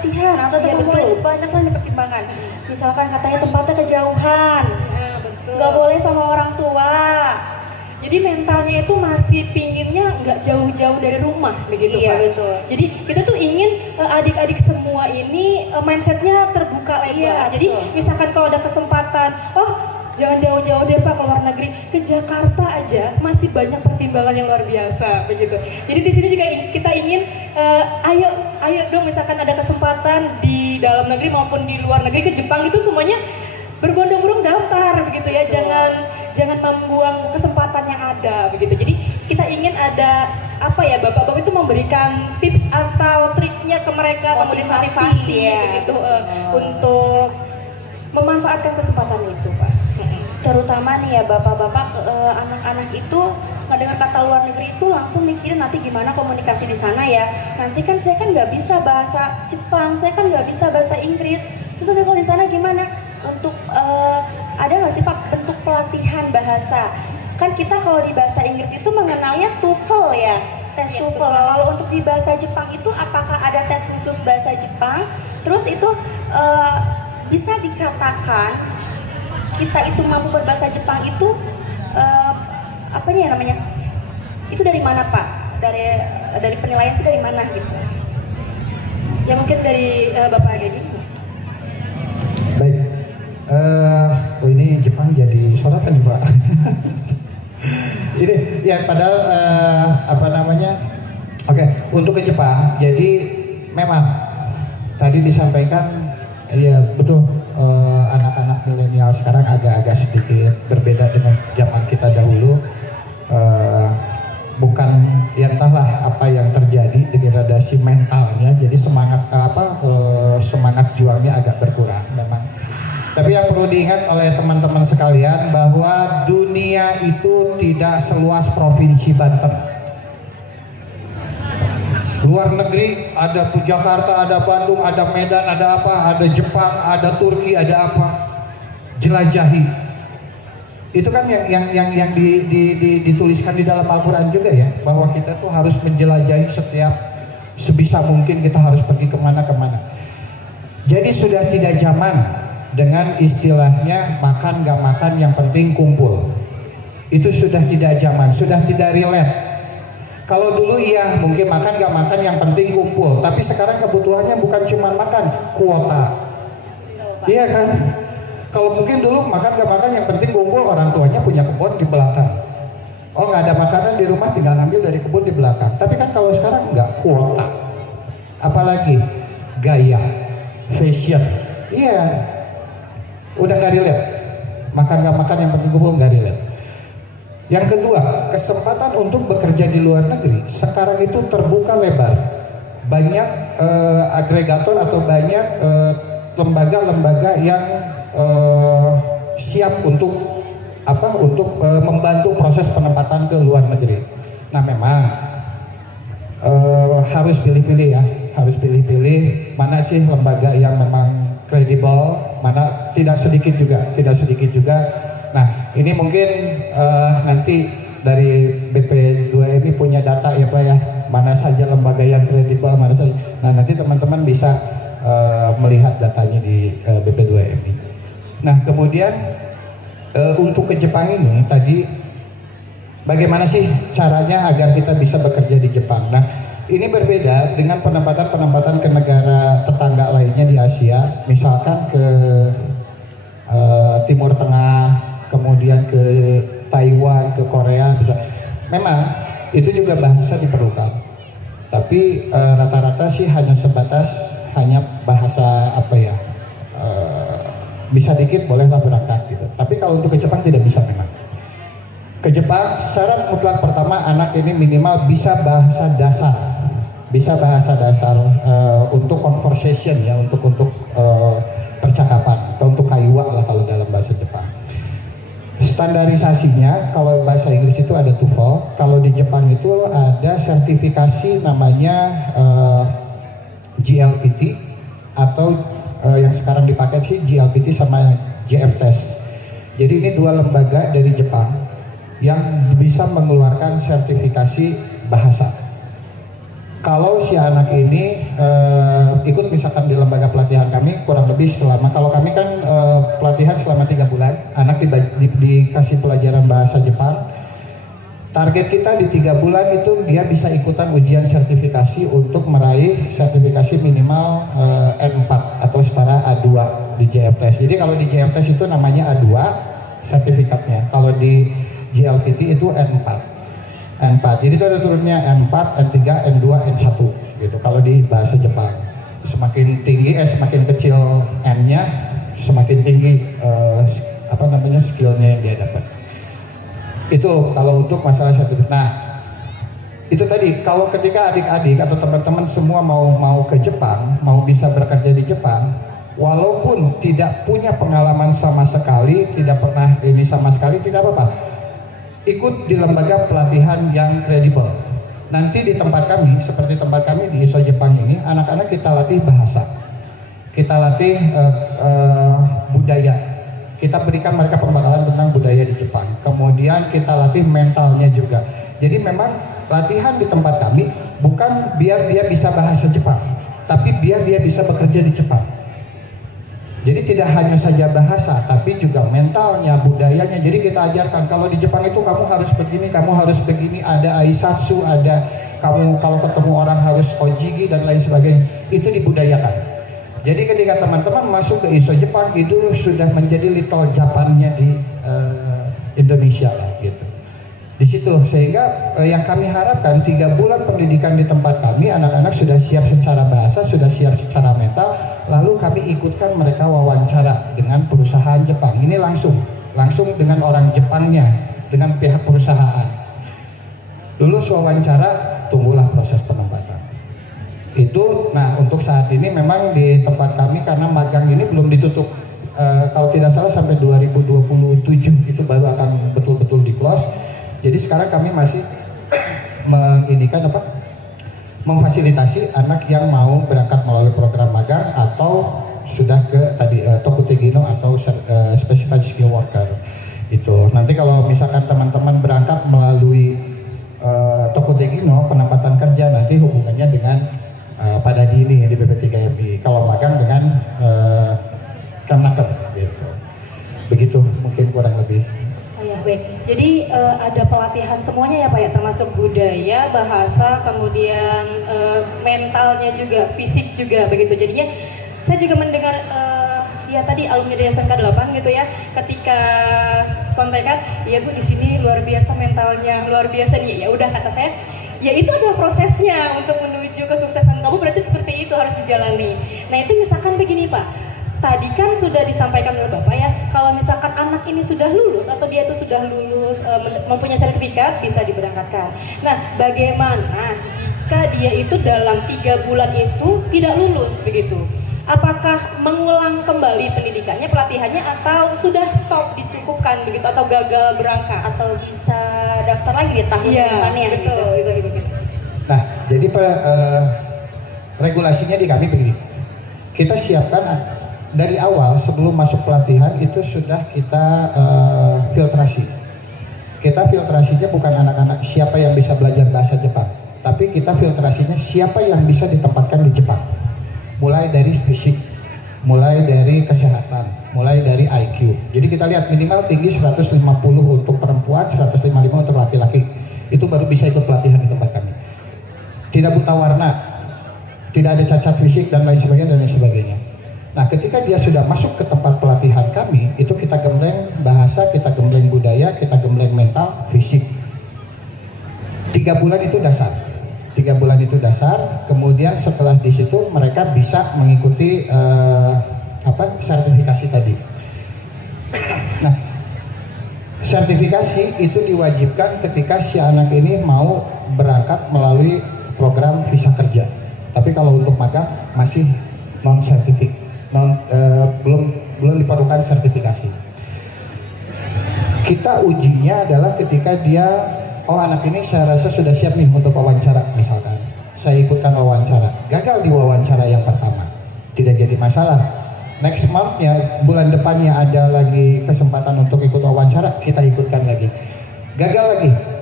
pelatihan atau Iya, tempat betul. itu banyak lah dipertimbangkan. Misalkan katanya tempatnya kejauhan, Nah, betul. nggak boleh sama orang tua. Jadi mentalnya itu masih pinginnya nggak jauh-jauh dari rumah begitu Iya, Pak. betul. Jadi kita tuh ingin adik-adik semua ini mindsetnya terbuka lebar. Iya, Jadi betul. misalkan kalau ada kesempatan, oh jangan jauh-jauh deh Pak ke luar negeri, ke Jakarta aja masih banyak pertimbangan yang luar biasa begitu. Jadi di sini juga kita ingin ayo dong misalkan ada kesempatan di dalam negeri maupun di luar negeri ke Jepang itu semuanya berbondong-bondong daftar begitu ya. Jangan membuang kesempatan yang ada begitu. Jadi kita ingin ada apa ya, bapak-bapak itu memberikan tips atau triknya ke mereka, Motivasi, ya. begitu untuk memanfaatkan kesempatan itu Pak. Terutama nih ya bapak-bapak, anak-anak itu mendengar kata luar negeri itu langsung mikirin nanti gimana komunikasi di sana ya. Nanti kan saya kan nggak bisa bahasa Jepang, saya kan nggak bisa bahasa Inggris. Terus nanti kalau di sana gimana? Untuk ada nggak sih Pak bentuk pelatihan bahasa? Kan kita kalau di bahasa Inggris itu mengenalnya TOEFL ya, tes Iya, TOEFL. betul. Kalau untuk di bahasa Jepang itu apakah ada tes khusus bahasa Jepang? Terus itu bisa dikatakan kita itu mampu berbahasa Jepang itu apa nih namanya? Itu dari mana Pak? Dari penilaian itu dari mana gitu? Ya mungkin dari Bapak Gedi. Baik, ini Jepang jadi sorotan nih Pak. Ini ya padahal apa namanya? Oke, untuk ke Jepang, jadi memang tadi disampaikan ya betul, anak-anak milenial sekarang agak-agak sedikit berbeda dengan zaman kita dahulu. Bukan ya entahlah apa yang terjadi, degradasi mentalnya, jadi semangat semangat juangnya agak berkurang memang. Tapi yang perlu diingat oleh teman-teman sekalian bahwa dunia itu tidak seluas provinsi Banten. Luar negeri ada Jakarta, ada Bandung, ada Medan, ada apa, ada Jepang, ada Turki, ada apa. Jelajahi. Itu kan yang dituliskan di dalam Al-Quran juga ya, bahwa kita tuh harus menjelajahi sebisa mungkin kita harus pergi kemana-kemana. Jadi sudah tidak zaman dengan istilahnya makan gak makan yang penting kumpul. Itu sudah tidak zaman, sudah tidak relate. Kalau dulu iya mungkin makan gak makan yang penting kumpul, tapi sekarang kebutuhannya bukan cuma makan, kuota. Iya kan? Kalau mungkin dulu makan gak makan yang penting kumpul, orang tuanya punya kebun di belakang. Oh nggak ada makanan di rumah, tinggal ngambil dari kebun di belakang. Tapi kan kalau sekarang nggak, kuota. Apalagi gaya, fashion, iya. Udah nggak relate. Makan gak makan yang penting kumpul, nggak relate. Yang kedua, kesempatan untuk bekerja di luar negeri sekarang itu terbuka lebar. Banyak agregator atau banyak lembaga-lembaga yang siap untuk membantu proses penempatan ke luar negeri. Nah memang harus pilih-pilih ya, harus pilih-pilih mana sih lembaga yang memang kredibel, mana tidak sedikit juga. Nah ini mungkin nanti dari BP2MI punya data ya Pak ya, mana saja lembaga yang kredibel, mana saja. Nah nanti teman-teman bisa melihat datanya di BP2MI. Nah kemudian untuk ke Jepang ini tadi bagaimana sih caranya agar kita bisa bekerja di Jepang? Nah ini berbeda dengan penempatan ke negara tetangga lainnya di Asia, misalkan ke Timur Tengah, kemudian ke Taiwan, ke Korea, bisa. Memang itu juga bahasa diperlukan, tapi rata-rata sih hanya sebatas bahasa apa ya, bisa dikit bolehlah berangkat gitu. Tapi kalau untuk ke Jepang tidak bisa memang. Ke Jepang syarat mutlak pertama anak ini minimal bisa bahasa dasar, untuk conversation ya, untuk percakapan atau untuk kaiwa lah kalau dalam bahasa Jepang. Standarisasinya kalau bahasa Inggris itu ada TOEFL, kalau di Jepang itu ada sertifikasi namanya GLPT atau yang sekarang dipakai sih GLPT sama JF-Test. Jadi ini dua lembaga dari Jepang yang bisa mengeluarkan sertifikasi bahasa. kalau si anak ini ikut misalkan di lembaga pelatihan kami kurang lebih selama, kalau kami kan pelatihan selama 3 bulan, anak dikasih pelajaran bahasa Jepang. Target kita di 3 bulan itu dia bisa ikutan ujian sertifikasi untuk meraih sertifikasi minimal N4 atau setara A2 di JFTS. Jadi kalau di JFTS itu namanya A2 sertifikatnya, kalau di JLPT itu N4. Jadi itu ada turunnya N4, N3, N2, N1 gitu. Kalau di bahasa Jepang, semakin tinggi semakin kecil N-nya, semakin tinggi skillnya yang dia dapat. Itu kalau untuk masalah sertifikat. Nah, itu tadi kalau ketika adik-adik atau teman-teman semua mau ke Jepang, mau bisa bekerja di Jepang, walaupun tidak punya pengalaman sama sekali, tidak pernah ini sama sekali, tidak apa-apa. Ikut di lembaga pelatihan yang kredibel. Nanti di tempat kami, seperti tempat kami di ISO Jepang ini, anak-anak kita latih bahasa, kita latih budaya, kita berikan mereka pembekalan tentang budaya di Jepang. Kemudian kita latih mentalnya juga. Jadi memang latihan di tempat kami bukan biar dia bisa bahasa Jepang, tapi biar dia bisa bekerja di Jepang. Jadi tidak hanya saja bahasa, tapi juga mentalnya, budayanya. Jadi kita ajarkan kalau di Jepang itu kamu harus begini, kamu harus begini, ada aisatsu, ada kamu kalau ketemu orang harus ojigi dan lain sebagainya. Itu dibudayakan. Jadi ketika teman-teman masuk ke ISO Jepang itu sudah menjadi little Japannya di Indonesia lah gitu. Di situ sehingga yang kami harapkan 3 bulan pendidikan di tempat kami, anak-anak sudah siap secara bahasa, sudah siap secara mental. Lalu kami ikutkan mereka wawancara dengan perusahaan Jepang. Ini langsung dengan orang Jepangnya, dengan pihak perusahaan. Lulus wawancara, tunggulah proses penempatan. Itu, nah untuk saat ini memang di tempat kami karena magang ini belum ditutup. Kalau tidak salah sampai 2027 itu baru akan betul-betul di close. Jadi sekarang kami masih memfasilitasi anak yang mau berangkat melalui program magang atau sudah ke tadi Tokutegino atau Specified Skill Worker. Itu nanti kalau misalkan teman-teman berangkat melalui Tokutegino penempatan kerja, nanti hubungannya dengan Pak Dadi ini di BP3MI. Kalau magang dengan Kemnaker gitu. Begitu mungkin kurang lebih. Ya, baik. Jadi ada pelatihan semuanya ya Pak ya, termasuk budaya, bahasa, kemudian mentalnya juga, fisik juga begitu. Jadinya saya juga mendengar ya tadi alumni dari SMK 8 gitu ya, ketika kontekan, ya Bu di sini luar biasa mentalnya, luar biasa nih. Ya udah kata saya, ya itu adalah prosesnya untuk menuju kesuksesan kamu, berarti seperti itu harus dijalani. Nah itu misalkan begini Pak. Tadi kan sudah disampaikan oleh Bapak ya, kalau misalkan anak ini sudah lulus atau dia itu sudah lulus mempunyai sertifikat bisa diberangkatkan. Nah, bagaimana jika dia itu dalam 3 bulan itu tidak lulus begitu? Apakah mengulang kembali pendidikannya, pelatihannya, atau sudah stop dicukupkan begitu, atau gagal berangkat, Atau bisa daftar lagi di tahun depannya betul, gitu. gitu. Nah, jadi regulasinya di kami begini. Kita siapkan dari awal sebelum masuk pelatihan itu sudah kita filtrasi. Kita filtrasinya bukan anak-anak siapa yang bisa belajar bahasa Jepang, tapi kita filtrasinya siapa yang bisa ditempatkan di Jepang. Mulai dari fisik, mulai dari kesehatan, mulai dari IQ. Jadi kita lihat minimal tinggi 150 untuk perempuan, 155 untuk laki-laki. Itu baru bisa ikut pelatihan di tempat kami. Tidak buta warna, tidak ada cacat fisik dan lain sebagainya. Nah, ketika dia sudah masuk ke tempat pelatihan kami, itu kita gembleng bahasa, kita gembleng budaya, kita gembleng mental, fisik. 3 bulan itu dasar. 3 bulan itu dasar. Kemudian setelah di situ mereka bisa mengikuti sertifikasi tadi. Nah, sertifikasi itu diwajibkan ketika si anak ini mau berangkat melalui program visa kerja. Tapi kalau untuk magang masih non sertifik. Belum diperlukan sertifikasi. Kita ujinya adalah ketika dia, anak ini saya rasa sudah siap nih untuk wawancara misalkan. Saya ikutkan wawancara, gagal di wawancara yang pertama, tidak jadi masalah. Next month-nya, bulan depannya ada lagi kesempatan untuk ikut wawancara, kita ikutkan lagi. Gagal lagi,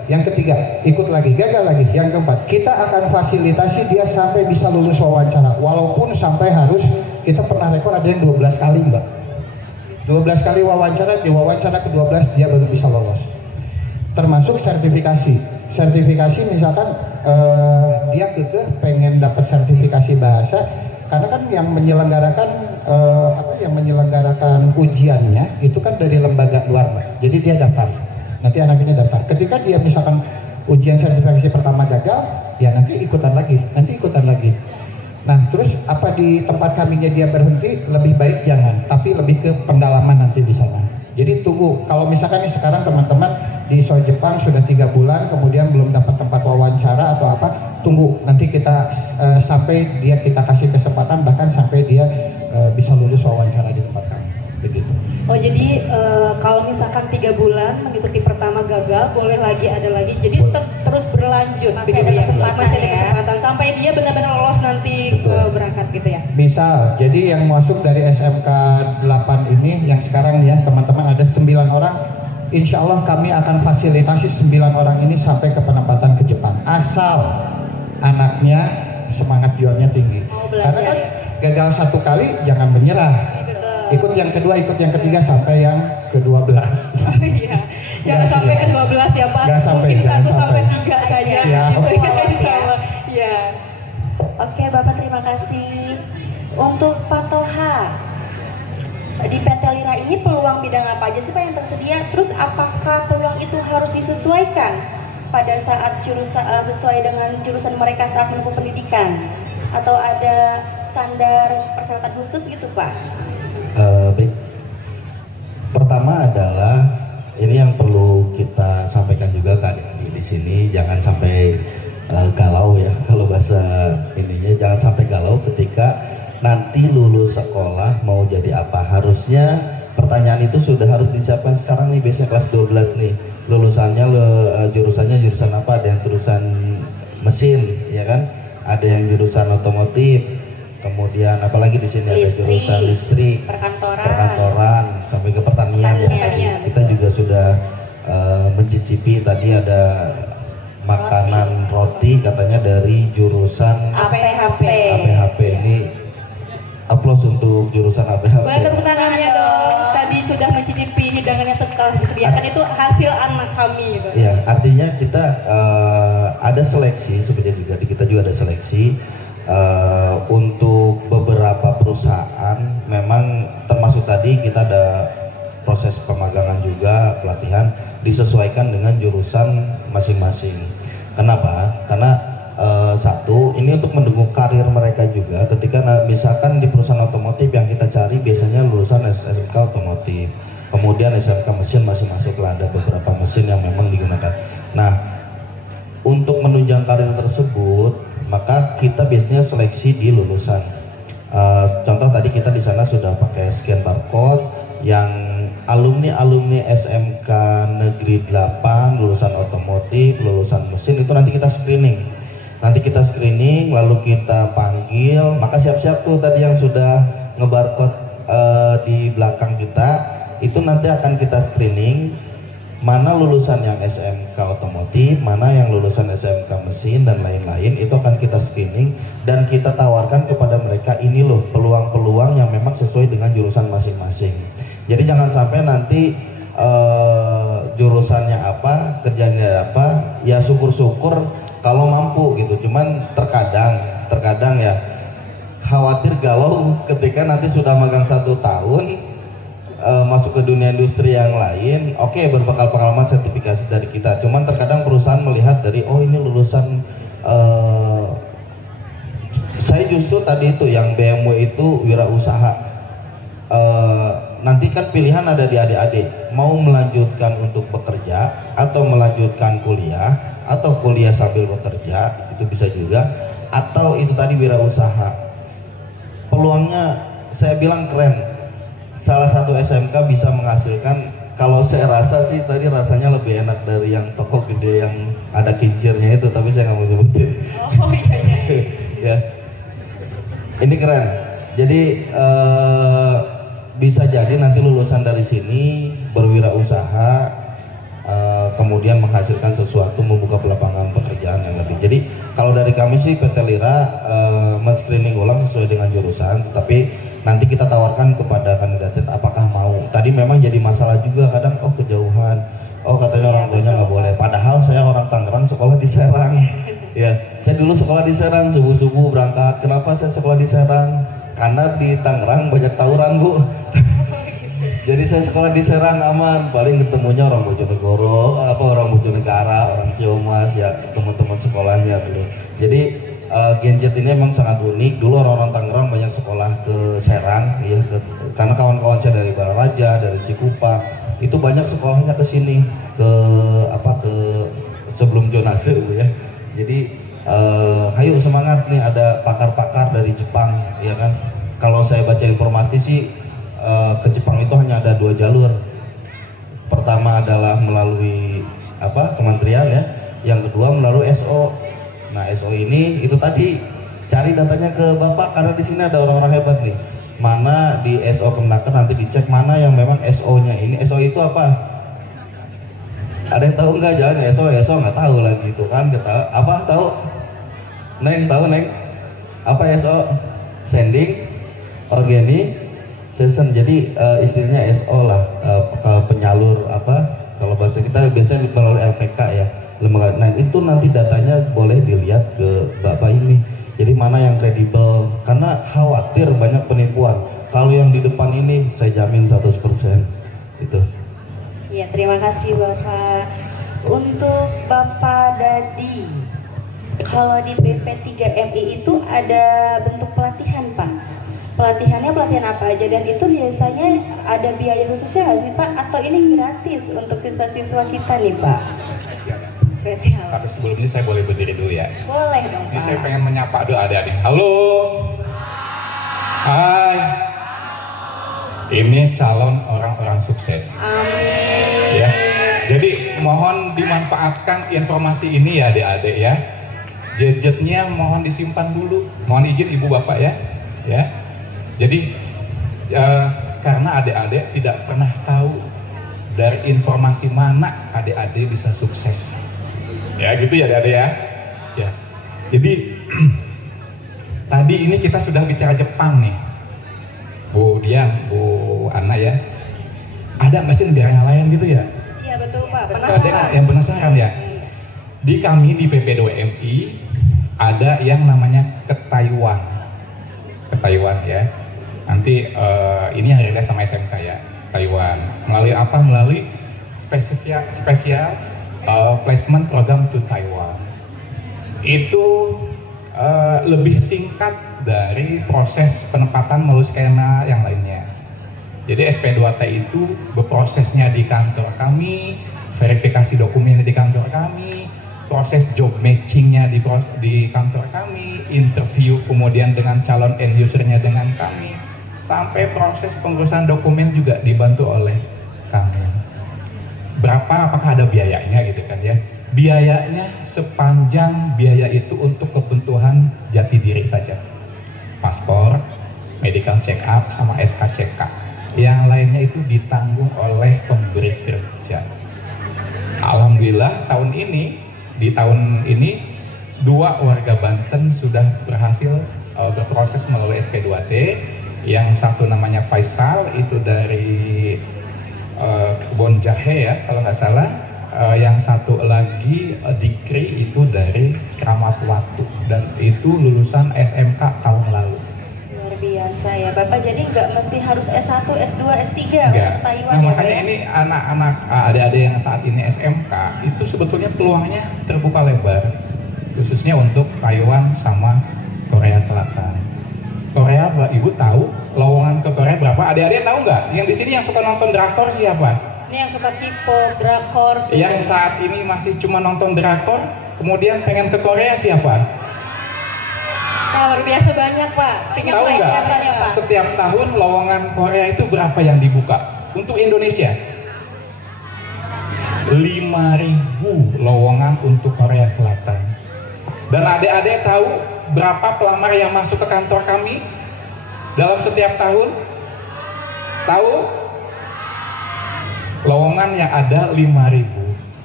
Yang ketiga, ikut lagi, gagal lagi. Yang keempat, kita akan fasilitasi dia sampai bisa lulus wawancara. Walaupun sampai harus, kita pernah rekor ada yang 12 kali Mbak. 12 kali wawancara, di wawancara ke-12 dia baru bisa lolos. Termasuk sertifikasi. Sertifikasi misalkan dia kekeh pengen dapat sertifikasi bahasa, karena kan yang menyelenggarakan ujiannya itu kan dari lembaga luar Mbak. Jadi dia daftar. Nanti anak ini daftar. Ketika dia misalkan ujian sertifikasi pertama gagal, ya nanti ikutan lagi. Nah, terus apa di tempat kaminya dia berhenti? Lebih baik jangan, tapi lebih ke pendalaman nanti di sana. Jadi tunggu. Kalau misalkan nih sekarang teman-teman di ISO Jepang sudah 3 bulan, kemudian belum dapat tempat wawancara atau apa, tunggu. Nanti kita sampai dia kita kasih kesempatan, bahkan sampai dia bisa lulus wawancara di tempat kami. Begitu. Oh jadi kalau misalkan 3 bulan mengikuti pertama gagal, boleh lagi ada lagi, jadi terus berlanjut. Masih begitu ada ya? kesempatan Masih ada ya. kesempatan sampai dia benar-benar lolos nanti berangkat gitu ya. Misal, jadi yang masuk dari SMK 8 ini, yang sekarang ya teman-teman ada 9 orang, insya Allah kami akan fasilitasi 9 orang ini sampai ke penempatan ke Jepang. Asal anaknya semangat juangnya tinggi. Karena kan gagal 1 kali, jangan menyerah. Ikut yang kedua, ikut yang ketiga sampai yang ke-12. Oh iya, jangan sampai ke-12 ya Pak. Nggak sampai, Mungkin jangan 1 sampai sampai. 3 saja. Siap. Gitu ya. Siap. Iya. Oke Bapak, terima kasih. Untuk Pak Toha, di PT Lira ini peluang bidang apa aja sih Pak yang tersedia? Terus apakah peluang itu harus disesuaikan pada saat sesuai dengan jurusan mereka saat menempuh pendidikan? Atau ada standar persyaratan khusus gitu Pak? Baik. Pertama adalah ini yang perlu kita sampaikan juga ke adik-adik di sini, jangan sampai galau ya, kalau bahasa ininya jangan sampai galau ketika nanti lulus sekolah mau jadi apa. Harusnya pertanyaan itu sudah harus disiapkan sekarang nih, biasanya kelas 12 nih lulusannya jurusan apa, ada yang jurusan mesin ya kan, ada yang jurusan otomotif, kemudian apalagi di sini ada jurusan listrik, perkantoran, sampai ke pertanian. Ya. Kita juga sudah mencicipi tadi ada makanan roti katanya dari jurusan APHP. Ini aplaus untuk jurusan APHP. Boleh tepuk tangannya dong. Tadi sudah mencicipi hidangan yang telah disediakan, itu hasil anak kami. Iya, artinya kita ada seleksi, sebenarnya juga di kita juga ada seleksi. Untuk beberapa perusahaan memang termasuk tadi kita ada proses pemagangan juga, pelatihan disesuaikan dengan jurusan masing-masing. Kenapa? Karena satu, ini untuk mendukung karir mereka juga. Ketika misalkan di perusahaan otomotif yang kita cari biasanya lulusan SMK otomotif, kemudian SMK mesin masih masuk lah, ada beberapa mesin yang memang digunakan. Nah, untuk menunjang karir tersebut maka kita biasanya seleksi di lulusan. Contoh tadi kita di sana sudah pakai scan barcode, yang alumni SMK Negeri 8 lulusan otomotif, lulusan mesin itu nanti kita screening. Lalu kita panggil, maka siap-siap tuh tadi yang sudah ngebarcode di belakang kita, itu nanti akan kita screening. Mana lulusan yang SMK otomotif, mana yang lulusan SMK mesin dan lain-lain, itu akan kita screening dan kita tawarkan kepada mereka, ini loh peluang-peluang yang memang sesuai dengan jurusan masing-masing. Jadi jangan sampai nanti jurusannya apa, kerjanya apa, ya syukur-syukur kalau mampu gitu. Cuman terkadang ya khawatir galau ketika nanti sudah magang 1 tahun, masuk ke dunia industri yang lain, oke, berbekal pengalaman sertifikasi dari kita. Cuman terkadang perusahaan melihat dari, oh ini lulusan saya justru tadi itu yang BMW itu wirausaha. Nanti kan pilihan ada di adik-adik, mau melanjutkan untuk bekerja atau melanjutkan kuliah atau kuliah sambil bekerja, itu bisa juga, atau itu tadi wirausaha. Peluangnya saya bilang keren. Salah satu SMK bisa menghasilkan, kalau saya rasa sih tadi rasanya lebih enak dari yang toko gede yang ada kincirnya itu, tapi saya nggak mau nyebutin. Oh iya. Ya, ini keren. Jadi bisa jadi nanti lulusan dari sini berwirausaha, kemudian menghasilkan sesuatu, membuka lapangan pekerjaan yang lebih. Jadi kalau dari kami sih PT Lira men-screening ulang sesuai dengan jurusan, tapi nanti kita tawarkan kepada kandidat apakah mau. Tadi memang jadi masalah juga kadang, oh kejauhan, oh katanya orang tuanya nggak boleh. Padahal saya orang Tangerang, sekolah di Serang. Ya, saya dulu sekolah di Serang, subuh-subuh berangkat. Kenapa saya sekolah di Serang? Karena di Tangerang banyak tawuran, Bu. Jadi saya sekolah di Serang aman, paling ketemunya orang Bojonegoro, orang Bojonegara, orang Ciamas, ya teman-teman sekolahnya dulu. Jadi Genjet ini emang sangat unik. Dulu orang-orang Tangerang banyak sekolah ke Serang, ya, karena kawan-kawan saya dari Balaraja, dari Cikupa, itu banyak sekolahnya ke sini, ke sebelum zonase, ya. Jadi ayo semangat nih, ada pakar-pakar dari Jepang, ya kan. Kalau saya baca informasi sih ke Jepang itu hanya ada 2 jalur. Pertama adalah melalui kementerian, ya. Yang kedua melalui SO. Nah, SO ini itu tadi cari datanya ke Bapak, karena di sini ada orang-orang hebat nih. Mana di SO Kemenaker nanti dicek mana yang memang SO-nya. Ini SO itu apa? Ada yang tahu nggak? Jangan SO nggak tahu lagi itu kan. Apa tahu? Neng tahu Neng? Apa SO? Sending, organization. Jadi istilahnya SO lah, penyalur kalau bahasa kita biasanya melalui LPK, ya, lembaga. Nah itu nanti datanya boleh dilihat ke Bapak ini. Jadi mana yang kredibel, karena khawatir banyak penipuan. Kalau yang di depan ini saya jamin 100% itu. Ya, terima kasih Bapak. Untuk Bapak Dadi, kalau di BP3MI itu ada bentuk pelatihan, Pak. Pelatihannya pelatihan apa aja, dan itu biasanya ada biaya khususnya nggak sih, Pak? Atau ini gratis untuk siswa-siswa kita nih, Pak? Spesial. Tapi sebelumnya saya boleh berdiri dulu ya. Boleh dong, Ini Pak. saya pengen menyapa dulu adik-adik. Halo. Hai. Ini calon orang-orang sukses. Amin. Ya. Jadi mohon dimanfaatkan informasi ini ya adik-adik ya. Gadgetnya mohon disimpan dulu. Mohon izin ibu bapak ya. Ya. Jadi karena adik-adik tidak pernah tahu dari informasi mana adik-adik bisa sukses. Ya gitu ya adik-adik ya. Ya. Jadi tadi ini kita sudah bicara Jepang nih. Bu Dian, Bu Ana ya. Ada nggak sih negara yang lain gitu ya? Iya betul Pak, Ada penasaran. yang penasaran ya? Di kami di PP2MI ada yang namanya ke Taiwan. Ke Taiwan ya. Nanti ini yang relate sama SMK ya. Taiwan. Melalui apa? Melalui spesial placement program to Taiwan. Itu lebih singkat dari proses penempatan melalui skema yang lainnya. Jadi SP2T itu berprosesnya di kantor kami, verifikasi dokumen di kantor kami, proses job matchingnya di kantor kami, interview kemudian dengan calon end usernya dengan kami, sampai proses pengurusan dokumen juga dibantu oleh kami. Berapa? Apakah ada biayanya gitu kan ya? Biayanya sepanjang biaya itu untuk kebutuhan jati diri saja. Paspor, medical check up, sama SKCK. Yang lainnya itu ditanggung oleh pemberi kerja. Alhamdulillah di tahun ini 2 warga Banten sudah berhasil berproses melalui SP2T. Yang satu namanya Faisal itu dari Kebon Jahe ya kalau nggak salah. Yang satu lagi Dikri itu dari Kramat Watu, dan itu lulusan SMK tahun lalu. Luar biasa ya Bapak, jadi nggak mesti harus S1, S2, S3 Enggak. untuk Taiwan Nah, ya Pak makanya ya? ini anak-anak adik-adik yang saat ini SMK itu sebetulnya peluangnya terbuka lebar, khususnya untuk Taiwan sama Korea Selatan. Korea, Ibu tahu lowongan ke Korea berapa? Adik-adik tahu nggak? Yang di sini yang suka nonton drakor siapa? Ini yang suka K-pop, drakor tuh. Yang saat ini masih cuma nonton drakor, kemudian pengen ke Korea siapa? Nah, luar biasa banyak Pak. Pengen Tahu nggak? nyatanya Pak. Setiap tahun lowongan Korea itu berapa yang dibuka? Untuk Indonesia 5.000 lowongan untuk Korea Selatan. Dan adik-adik tahu berapa pelamar yang masuk ke kantor kami dalam setiap tahun? Tahu? Lowongan yang ada 5.000.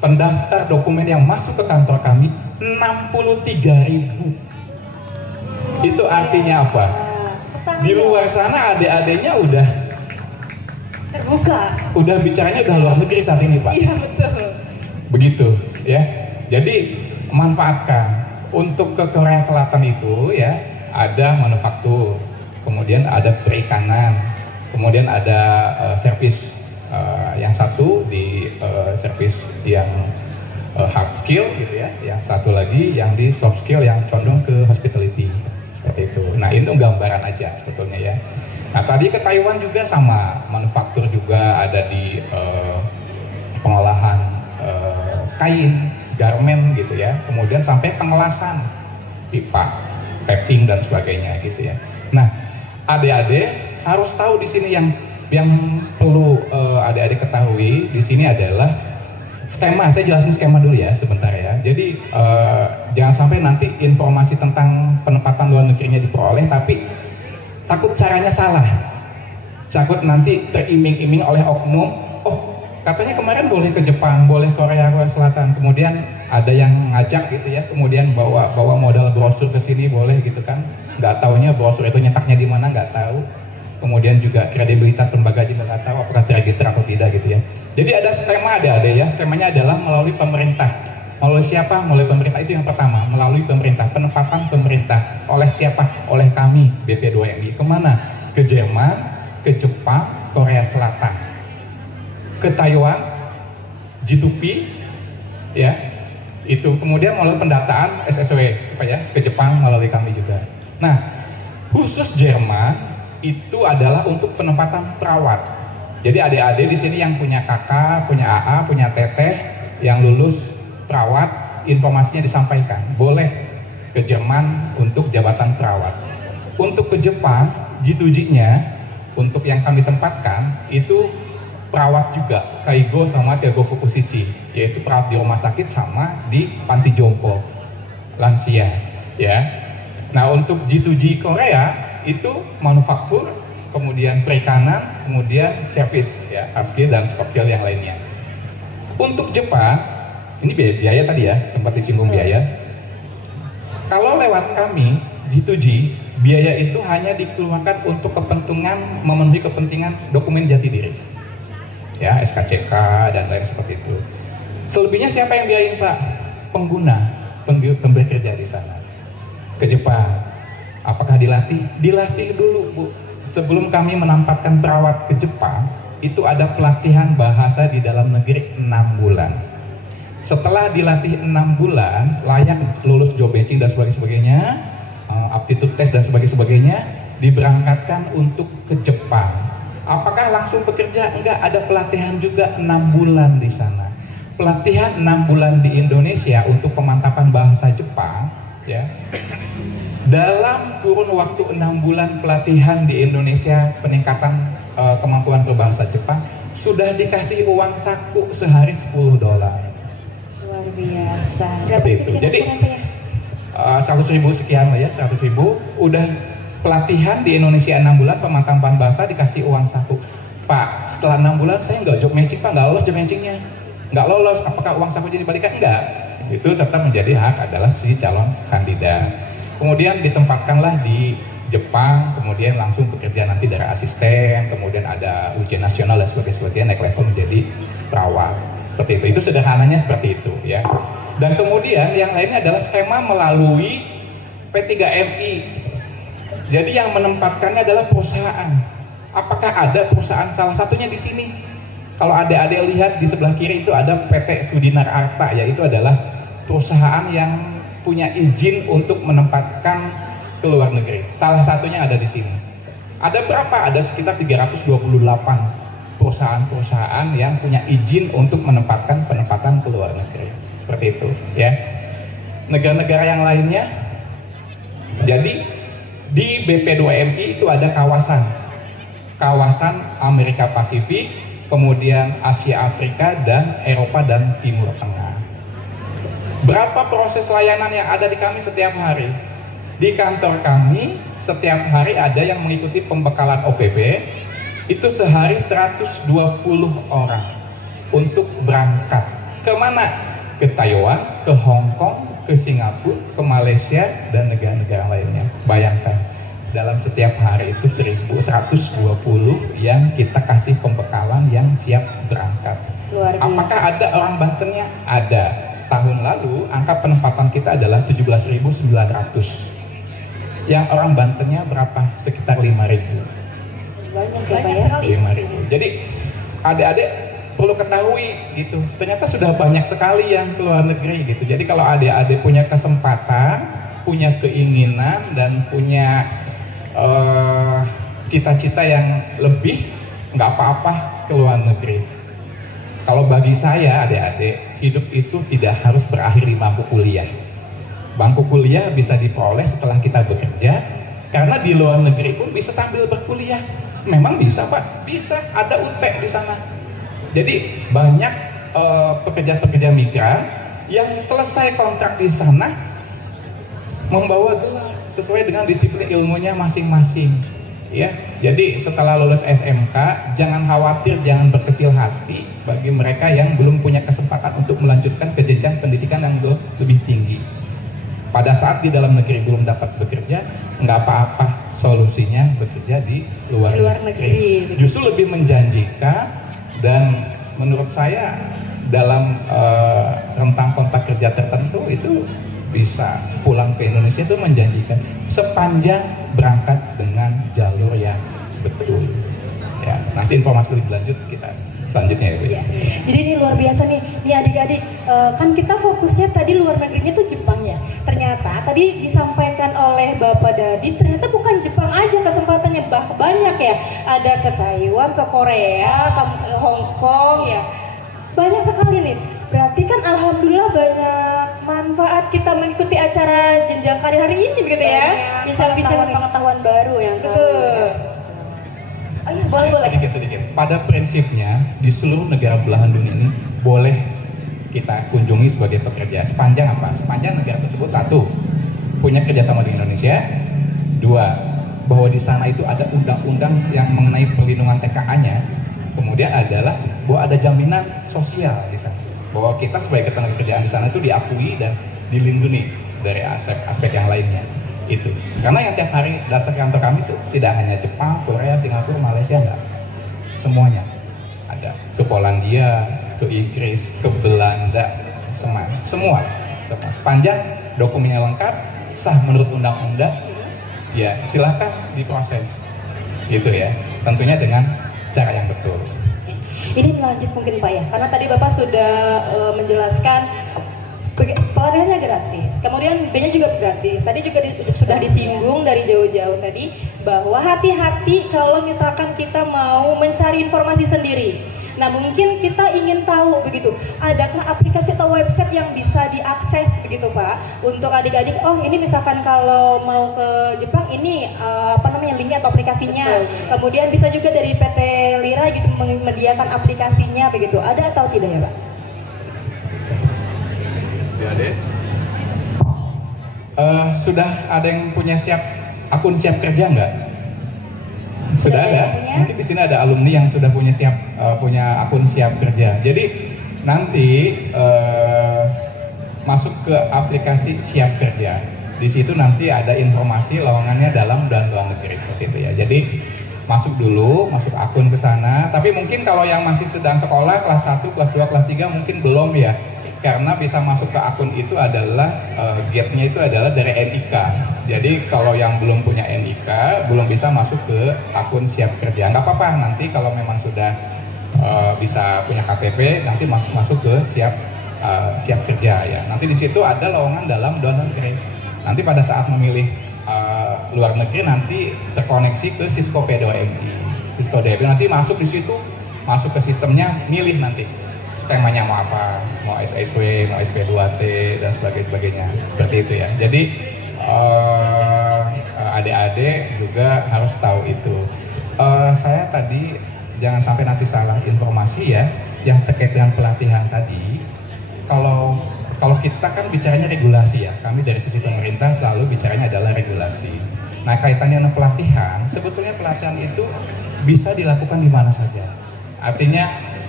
pendaftar dokumen yang masuk ke kantor kami 63.000. Itu artinya apa? Di luar sana adik-adiknya udah Terbuka. bicaranya udah luar negeri saat ini, Pak. Iya betul. Begitu ya. Jadi manfaatkan. Untuk ke Korea Selatan itu ya ada manufaktur, kemudian ada perikanan, kemudian ada servis, yang satu di servis yang hard skill gitu ya, yang satu lagi yang di soft skill yang condong ke hospitality seperti itu. Nah itu gambaran aja sebetulnya ya. Nah tadi ke Taiwan juga sama, manufaktur juga ada di pengolahan kain, garment gitu ya, kemudian sampai pengelasan pipa, piping dan sebagainya gitu ya. Nah, adik-adik harus tahu di sini yang perlu adik-adik ketahui di sini adalah skema. Saya jelasin skema dulu ya sebentar ya. Jadi jangan sampai nanti informasi tentang penempatan luar negerinya diperoleh tapi takut caranya salah. Takut nanti teriming-iming oleh oknum, oh katanya kemarin boleh ke Jepang, boleh Korea Selatan, kemudian ada yang ngajak gitu ya, kemudian bawa modal brosur ke sini boleh gitu kan, nggak taunya brosur itu nyetaknya di mana nggak tahu, kemudian juga kredibilitas lembaga juga nggak tahu apakah terregister atau tidak gitu ya. Jadi ada skema ada ya, skemanya adalah melalui pemerintah. Melalui siapa? Melalui pemerintah, itu yang pertama, melalui pemerintah, penempatan pemerintah. Oleh siapa? Oleh kami BP2MI. Kemana? Ke Jerman, ke Jepang, Korea Selatan, ke Taiwan, G2P, ya, itu kemudian melalui pendataan SSW, apa ya, ke Jepang melalui kami juga. Nah, khusus Jerman itu adalah untuk penempatan perawat. Jadi adik-adik di sini yang punya kakak, punya AA, punya teteh, yang lulus perawat, informasinya disampaikan, boleh ke Jerman untuk jabatan perawat. Untuk ke Jepang, G2G-nya, untuk yang kami tempatkan, itu perawat juga, Kaigo sama Kaigo Fukushiki, yaitu perawat di rumah sakit sama di panti jompo lansia ya. Nah untuk G2G Korea itu manufaktur, kemudian perikanan, kemudian servis ya, hard skill dan soft skill yang lainnya. Untuk Jepang ini biaya tadi ya, sempat disinggung biaya. Kalau lewat kami G2G, biaya itu hanya dikeluarkan untuk kepentingan memenuhi kepentingan dokumen jati diri ya, SKCK dan lain seperti itu. Selebihnya siapa yang biayain Pak? Pengguna, pemberi kerja di sana. Ke Jepang, apakah dilatih? Dilatih dulu Bu. Sebelum kami menempatkan perawat ke Jepang, itu ada pelatihan bahasa di dalam negeri 6 bulan. Setelah dilatih 6 bulan, layak lulus job matching dan sebagainya, aptitude test dan sebagainya, diberangkatkan untuk ke Jepang. Apakah langsung bekerja? Enggak, ada pelatihan juga 6 bulan di sana. Pelatihan 6 bulan di Indonesia untuk pemantapan bahasa Jepang, ya. Dalam kurun waktu 6 bulan pelatihan di Indonesia, peningkatan kemampuan berbahasa Jepang, sudah dikasih uang saku sehari $10. Luar biasa. Seperti itu. Jadi 100.000 sekian lah ya, 100.000 udah pelatihan di Indonesia 6 bulan, pemantapan bahasa dikasih uang saku. Pak, setelah 6 bulan saya nggak job matching Pak, nggak lolos job matchingnya. Nggak lolos, apakah uang saku jadi balikan? Enggak. Itu tetap menjadi hak adalah si calon kandidat. Kemudian ditempatkanlah di Jepang, kemudian langsung bekerja nanti dari asisten, kemudian ada ujian nasional dan sebagainya, naik level menjadi perawat. Seperti itu. Itu sederhananya seperti itu ya. Dan kemudian yang lainnya adalah skema melalui P3MI. Jadi yang menempatkannya adalah perusahaan. Apakah ada perusahaan salah satunya di sini? Kalau adik-adik lihat di sebelah kiri itu ada PT Sudinar Arta, yaitu adalah perusahaan yang punya izin untuk menempatkan ke luar negeri. Salah satunya ada di sini. Ada berapa? Ada sekitar 328 perusahaan-perusahaan yang punya izin untuk menempatkan penempatan ke luar negeri. Seperti itu, ya. Negara-negara yang lainnya, jadi di BP2MI itu ada kawasan Amerika Pasifik, kemudian Asia Afrika, dan Eropa dan Timur Tengah. Berapa proses layanan yang ada di kami setiap hari? Di kantor kami setiap hari ada yang mengikuti pembekalan OPB, itu sehari 120 orang untuk berangkat Kemana? Ke Taiwan, ke Hong Kong, ke Singapura, ke Malaysia, dan negara-negara lainnya. Bayangkan, dalam setiap hari itu 1.120 yang kita kasih pembekalan yang siap berangkat. Luar biasa. Apakah ada orang Bantennya? Ada. Tahun lalu angka penempatan kita adalah 17.900. Yang orang Bantennya berapa? Sekitar 5.000. Banyak ya Pak Banyak ya. sekali. 5.000. Jadi adik-adik perlu ketahui gitu. Ternyata sudah banyak sekali yang ke luar negeri gitu. Jadi kalau adik-adik punya kesempatan, punya keinginan dan punya cita-cita yang lebih, nggak apa-apa ke luar negeri. Kalau bagi saya adik-adik, hidup itu tidak harus berakhir di bangku kuliah. Bangku kuliah bisa diperoleh setelah kita bekerja, karena di luar negeri pun bisa sambil berkuliah. Memang bisa Pak, bisa, ada UT di sana. Jadi banyak pekerja-pekerja migran yang selesai kontrak di sana membawa gelar sesuai dengan disiplin ilmunya masing-masing. Ya, jadi setelah lulus SMK, jangan khawatir, jangan berkecil hati bagi mereka yang belum punya kesempatan untuk melanjutkan ke jenjang pendidikan yang lebih tinggi. Pada saat di dalam negeri belum dapat bekerja, nggak apa-apa, solusinya bekerja di luar negeri. Justru lebih menjanjikan, dan menurut saya dalam rentang kontak kerja tertentu itu bisa pulang ke Indonesia itu menjanjikan, sepanjang berangkat dengan jalur yang betul. Ya, nanti informasi lebih lanjut kita selanjutnya ya Bu. Ya. Jadi ini luar biasa nih adik-adik, kan kita fokusnya tadi luar negerinya tuh Jepang ya. Ternyata tadi disampaikan oleh Bapak Dadi, ternyata bukan Jepang aja kesempatannya, banyak ya. Ada ke Taiwan, ke Korea, ke Hong Kong ya. Banyak sekali nih. Berarti kan alhamdulillah banyak manfaat kita mengikuti acara jenjang karir hari ini begitu ya. Bincang-bincang pengetahuan baru yang betul. Oh iya, boleh. Sedikit. Pada prinsipnya di seluruh negara belahan dunia ini boleh kita kunjungi sebagai pekerja sepanjang apa? Sepanjang negara tersebut satu, punya kerjasama di Indonesia. Dua, bahwa di sana itu ada undang-undang yang mengenai perlindungan TKA-nya. Kemudian adalah bahwa ada jaminan sosial di sana. Bahwa kita sebagai ketenaga kerjaan di sana itu diakui dan dilindungi dari aspek yang lainnya. Itu karena yang tiap hari datang ke kantor kami itu tidak hanya Jepang, Korea, Singapura, Malaysia, enggak, semuanya ada, ke Polandia, ke Inggris, ke Belanda, semua sepanjang dokumennya lengkap, sah menurut undang-undang, ya silakan diproses gitu ya, tentunya dengan cara yang betul. Ini lanjut mungkin Pak ya, karena tadi Bapak sudah menjelaskan pelatihannya gratis, kemudian B-nya juga gratis. Tadi juga sudah disinggung dari jauh-jauh tadi bahwa hati-hati kalau misalkan kita mau mencari informasi sendiri. Nah mungkin kita ingin tahu begitu, adakah aplikasi atau website yang bisa diakses begitu Pak untuk adik-adik? Oh ini misalkan kalau mau ke Jepang ini linknya atau aplikasinya. Betul. Kemudian bisa juga dari PT Lira gitu menyediakan aplikasinya begitu. Ada atau tidak ya Pak? Sudah ada yang punya akun siap kerja nggak? Sudah ada. Mungkin di sini ada alumni yang sudah punya akun siap kerja. Jadi nanti masuk ke aplikasi siap kerja. Di situ nanti ada informasi lowongannya dalam dan luar negeri seperti itu ya. Jadi masuk akun ke sana. Tapi mungkin kalau yang masih sedang sekolah kelas 1, kelas 2, kelas 3 mungkin belum ya. Karena bisa masuk ke akun itu adalah gate-nya itu adalah dari NIK. Jadi kalau yang belum punya NIK belum bisa masuk ke akun siap kerja. Nggak apa-apa, nanti kalau memang sudah bisa punya KTP nanti masuk ke siap kerja ya. Nanti di situ ada lowongan dalam luar negeri. Nanti pada saat memilih luar negeri nanti terkoneksi ke Cisco P2MI. Cisco DP nanti masuk di situ, masuk ke sistemnya, milih nanti temanya mau apa, mau SSW, mau SP2T dan sebagainya, seperti itu ya. Jadi adik-adik juga harus tahu itu. Saya tadi jangan sampai nanti salah informasi ya, yang terkait dengan pelatihan tadi. Kalau kita kan bicaranya regulasi ya, kami dari sisi pemerintah selalu bicaranya adalah regulasi. Nah kaitannya dengan pelatihan, sebetulnya pelatihan itu bisa dilakukan di mana saja. Artinya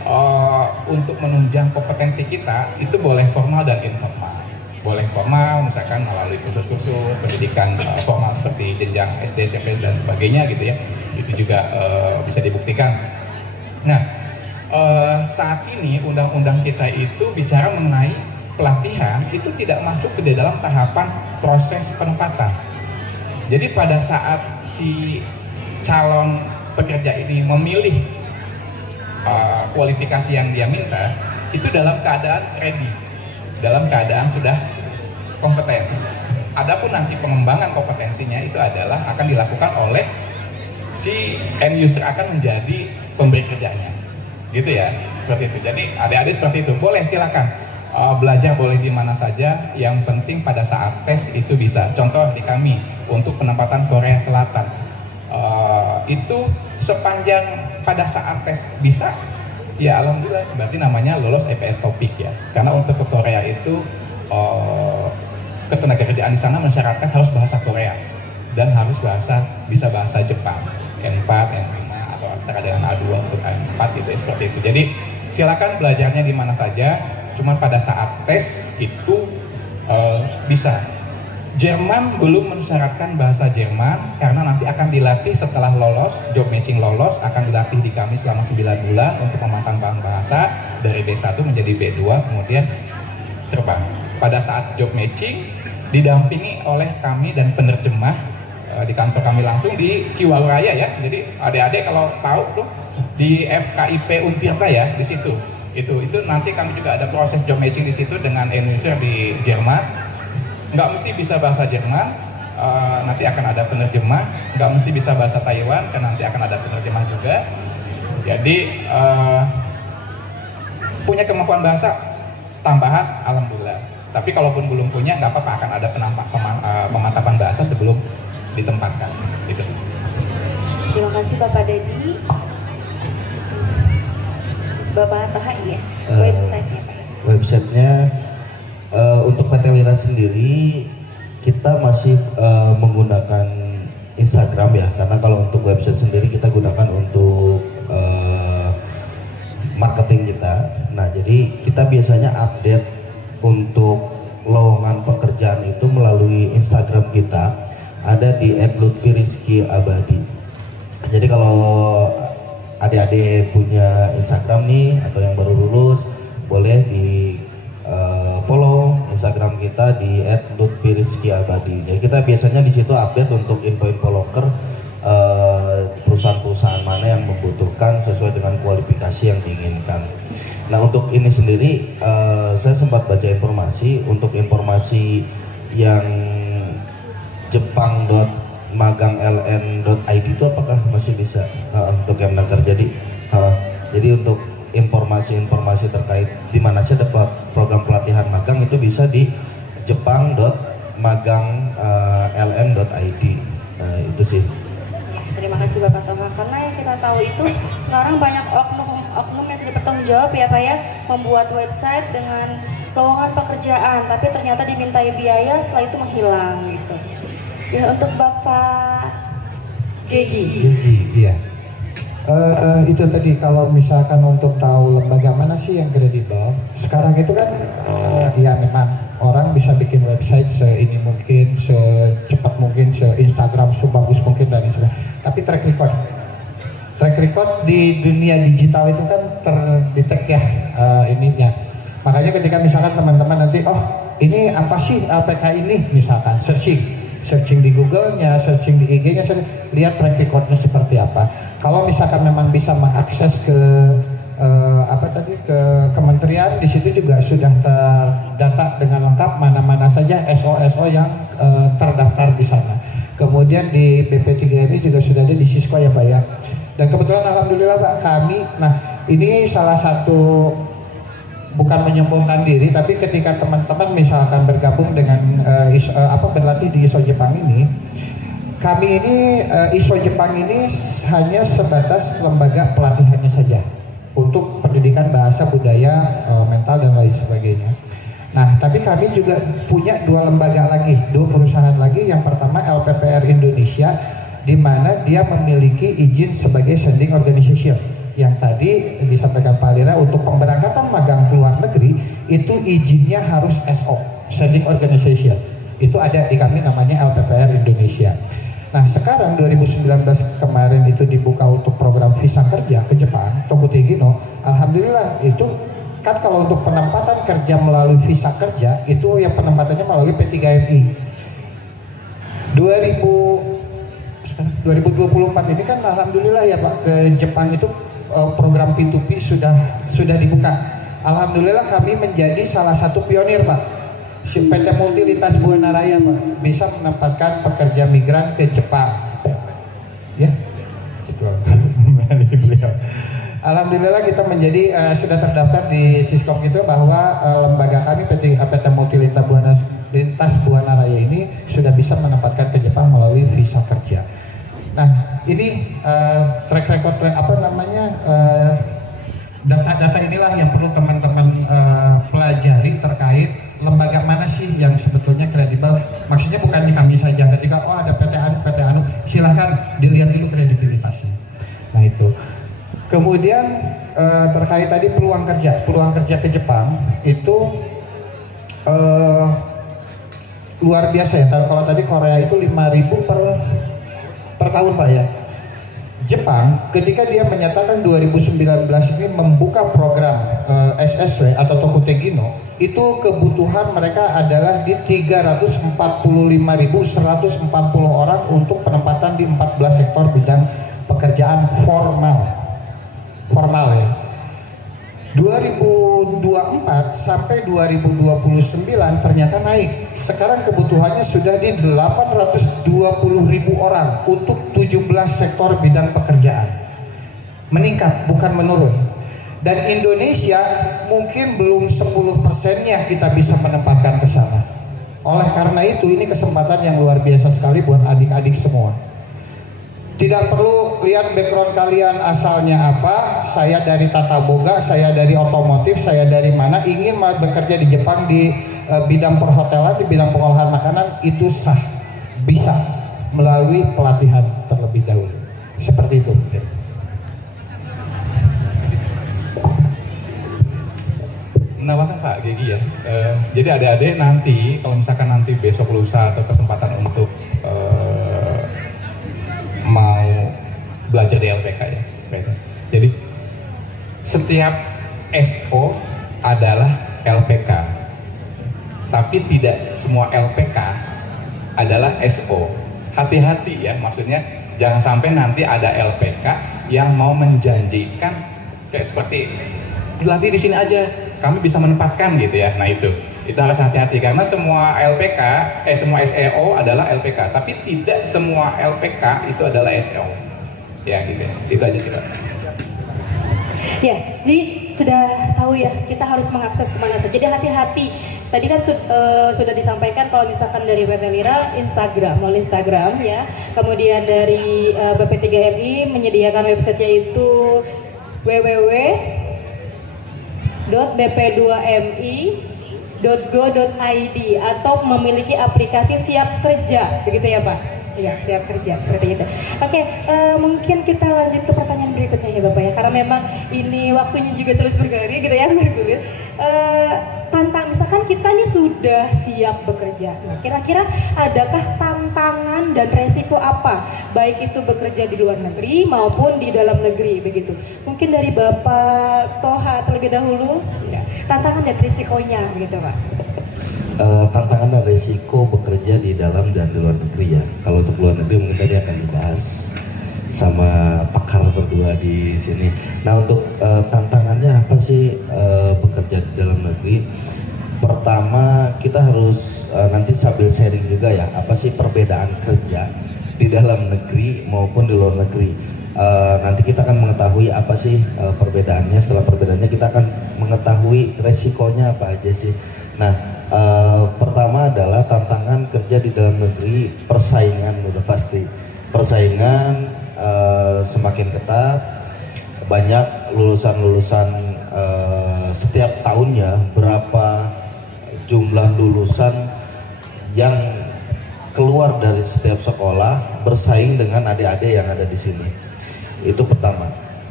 untuk menunjang kompetensi kita itu boleh formal dan informal. Boleh formal misalkan melalui kursus-kursus pendidikan formal seperti jenjang SD, SMP dan sebagainya gitu ya. Itu juga bisa dibuktikan. Nah, saat ini undang-undang kita itu bicara mengenai pelatihan itu tidak masuk ke dalam tahapan proses penempatan. Jadi pada saat si calon pekerja ini memilih kualifikasi yang dia minta, itu dalam keadaan ready, dalam keadaan sudah kompeten. Adapun nanti pengembangan kompetensinya itu adalah akan dilakukan oleh si end user, akan menjadi pemberi kerjanya, gitu ya, seperti itu. Jadi adik-adik seperti itu, boleh silakan belajar boleh di mana saja, yang penting pada saat tes itu bisa. Contoh di kami untuk penempatan Korea Selatan, itu sepanjang pada saat tes bisa, ya alhamdulillah, berarti namanya lolos EPS topik ya. Karena untuk ke Korea itu ketenagakerjaan di sana mensyaratkan harus bahasa Korea dan harus bisa bahasa Jepang, N4, N5 atau setara dengan A2 untuk A4 gitu ya, seperti itu. Jadi silakan belajarnya di mana saja, cuman pada saat tes itu bisa. Jerman belum mensyaratkan bahasa Jerman karena nanti akan dilatih setelah lolos, job matching lolos, akan dilatih di kami selama 9 bulan untuk memantang bahasa dari B1 menjadi B2, kemudian terbang. Pada saat job matching didampingi oleh kami dan penerjemah di kantor kami langsung di Ciwaraya ya. Jadi adik-adik kalau tahu tuh di FKIP Untirta ya, di situ. Itu nanti kami juga ada proses job matching di situ dengan end user di Jerman. Nggak mesti bisa bahasa Jerman, nanti akan ada penerjemah. Nggak mesti bisa bahasa Taiwan, karena nanti akan ada penerjemah juga. Jadi punya kemampuan bahasa tambahan, alhamdulillah. Tapi kalaupun belum punya, nggak apa-apa, akan ada pemantapan bahasa sebelum ditempatkan. Gitu. Terima kasih Bapak Dedi. Bapak Taha ya, website-nya Pak. Websitenya untuk PT Lira sendiri kita masih menggunakan Instagram ya, karena kalau untuk website sendiri kita gunakan untuk marketing kita. Nah, jadi kita biasanya update untuk lowongan pekerjaan itu melalui Instagram kita, ada di @lutfirizkyabadi. Jadi kalau adik-adik punya Instagram nih atau yang baru lulus, boleh di follow Instagram kita di @lutfirizkyabadi. Jadi kita biasanya di situ update untuk info-info loker perusahaan-perusahaan mana yang membutuhkan sesuai dengan kualifikasi yang diinginkan. Nah, untuk ini sendiri saya sempat baca informasi, untuk informasi yang jepang.magangln.id itu apakah masih bisa untuk Kemnaker. Jadi untuk informasi-informasi terkait di mana sih ada program pelatihan magang itu bisa di jepang.magangln.id. Nah, itu sih. Terima kasih Bapak Toha, karena yang kita tahu itu sekarang banyak oknum yang tidak bertanggung jawab ya Pak ya, membuat website dengan lowongan pekerjaan tapi ternyata dimintai biaya, setelah itu menghilang gitu. Ya, untuk Bapak Gegi, iya. Itu tadi kalau misalkan untuk tahu lembaga mana sih yang kredibel, sekarang itu kan ya memang orang bisa bikin website seini mungkin, secepat mungkin, se-Instagram, sebagus mungkin dan sebagainya. Tapi track record di dunia digital itu kan terdetek ya ininya. Makanya ketika misalkan teman-teman nanti, oh ini apa sih LPK ini, misalkan searching di Google-nya, searching di IG-nya, lihat track record-nya seperti apa. Kalau misalkan memang bisa mengakses ke ke kementerian, di situ juga sudah terdata dengan lengkap mana-mana saja SO yang terdaftar di sana. Kemudian di BP3MI juga sudah ada di Cisco ya Pak ya. Dan kebetulan alhamdulillah Pak kami, nah ini salah satu, bukan menyombongkan diri, tapi ketika teman-teman misalkan bergabung dengan berlatih di ISO Jepang ini, kami ini ISO Jepang ini hanya sebatas lembaga pelatihannya saja untuk pendidikan bahasa, budaya, mental dan lain sebagainya. Nah, tapi kami juga punya dua lembaga lagi, dua perusahaan lagi. Yang pertama LPPR Indonesia, di mana dia memiliki izin sebagai sending organization. yang tadi disampaikan Pak Lira, untuk pemberangkatan magang ke luar negeri itu izinnya harus SO, Sending Organization. Itu ada di kami namanya LPPR Indonesia. Nah sekarang 2019 kemarin itu dibuka untuk program visa kerja ke Jepang, Tokutei Gino. Alhamdulillah itu kan kalau untuk penempatan kerja melalui visa kerja itu yang penempatannya melalui P3MI. 2024 ini kan alhamdulillah ya Pak, ke Jepang itu program P2P sudah dibuka. Alhamdulillah kami menjadi salah satu pionir Pak. PT Multi Lintas Buana Raya Pak bisa menempatkan pekerja migran ke Jepang. Ya, itu beliau. Alhamdulillah kita menjadi sudah terdaftar di Siskom itu bahwa lembaga kami PT Multi Lintas Buana Raya ini sudah bisa menempatkan ke Jepang melalui visa kerja. Nah ini track record data-data inilah yang perlu teman-teman pelajari terkait lembaga mana sih yang sebetulnya kredibel. Maksudnya bukan di kami saja, ketika ada PT Anu, silahkan dilihat dulu kredibilitasnya. Nah itu. Kemudian terkait tadi peluang kerja ke Jepang itu luar biasa ya. Kalau tadi Korea itu 5.000 per tahun Pak ya. Jepang ketika dia menyatakan 2019 ini membuka program SSW atau Tokutei Gino, itu kebutuhan mereka adalah di 345.140 orang untuk penempatan di 14 sektor bidang pekerjaan formal ya. 2024 sampai 2029 ternyata naik. Sekarang kebutuhannya sudah di 820.000 orang untuk 17 sektor bidang pekerjaan. Meningkat, bukan menurun. Dan Indonesia mungkin belum 10%-nya kita bisa menempatkan ke sana. Oleh karena itu ini kesempatan yang luar biasa sekali buat adik-adik semua. Tidak perlu lihat background kalian asalnya apa, saya dari tata boga, saya dari otomotif, saya dari mana, ingin bekerja di Jepang di bidang perhotelan, di bidang pengolahan makanan, itu sah, bisa melalui pelatihan terlebih dahulu. Seperti itu. Menawarkan Pak Gegi ya. Jadi adik-adik nanti, kalau misalkan nanti besok lusa atau kesempatan untuk mau belajar di LPK ya. Jadi setiap SO adalah LPK, tapi tidak semua LPK adalah SO. Hati-hati ya, maksudnya jangan sampai nanti ada LPK yang mau menjanjikan kayak seperti dilatih di sini aja, kami bisa menempatkan gitu ya. Nah itu harus hati-hati karena semua LPK, semua SEO adalah LPK, tapi tidak semua LPK itu adalah SEO. Ya gitu ya, itu aja sih Pak. Ya, jadi sudah tahu ya kita harus mengakses kemana saja. Jadi hati-hati. Tadi kan sudah disampaikan kalau misalkan dari PT Lira melalui Instagram ya. Kemudian dari BP3MI menyediakan websitenya itu www.bp2mi.go.id atau memiliki aplikasi siap kerja, begitu ya Pak? Iya, siap kerja seperti itu. Oke, mungkin kita lanjut ke pertanyaan berikutnya ya Bapak ya, karena memang ini waktunya juga terus bergerak gitu ya, bergulir. Misalkan kita nih sudah siap bekerja, nah kira-kira adakah tantangan dan resiko apa, baik itu bekerja di luar negeri maupun di dalam negeri begitu? Mungkin dari Bapak Toha terlebih dahulu, ya, tantangan dan risikonya begitu Pak. Tantangan dan risiko bekerja di dalam dan di luar negeri ya. Kalau untuk luar negeri mungkin tadi akan dibahas sama pakar berdua di sini. Nah untuk tantangannya apa sih bekerja di dalam negeri? Pertama kita harus nanti sambil sharing juga ya, apa sih perbedaan kerja di dalam negeri maupun di luar negeri. Nanti kita akan mengetahui apa sih perbedaannya. Setelah perbedaannya kita akan mengetahui resikonya apa aja sih. Nah pertama adalah tantangan kerja di dalam negeri, persaingan udah pasti. Persaingan semakin ketat, banyak lulusan-lulusan setiap tahunnya berapa jumlah lulusan yang keluar dari setiap sekolah bersaing dengan adik-adik yang ada di sini. Itu pertama.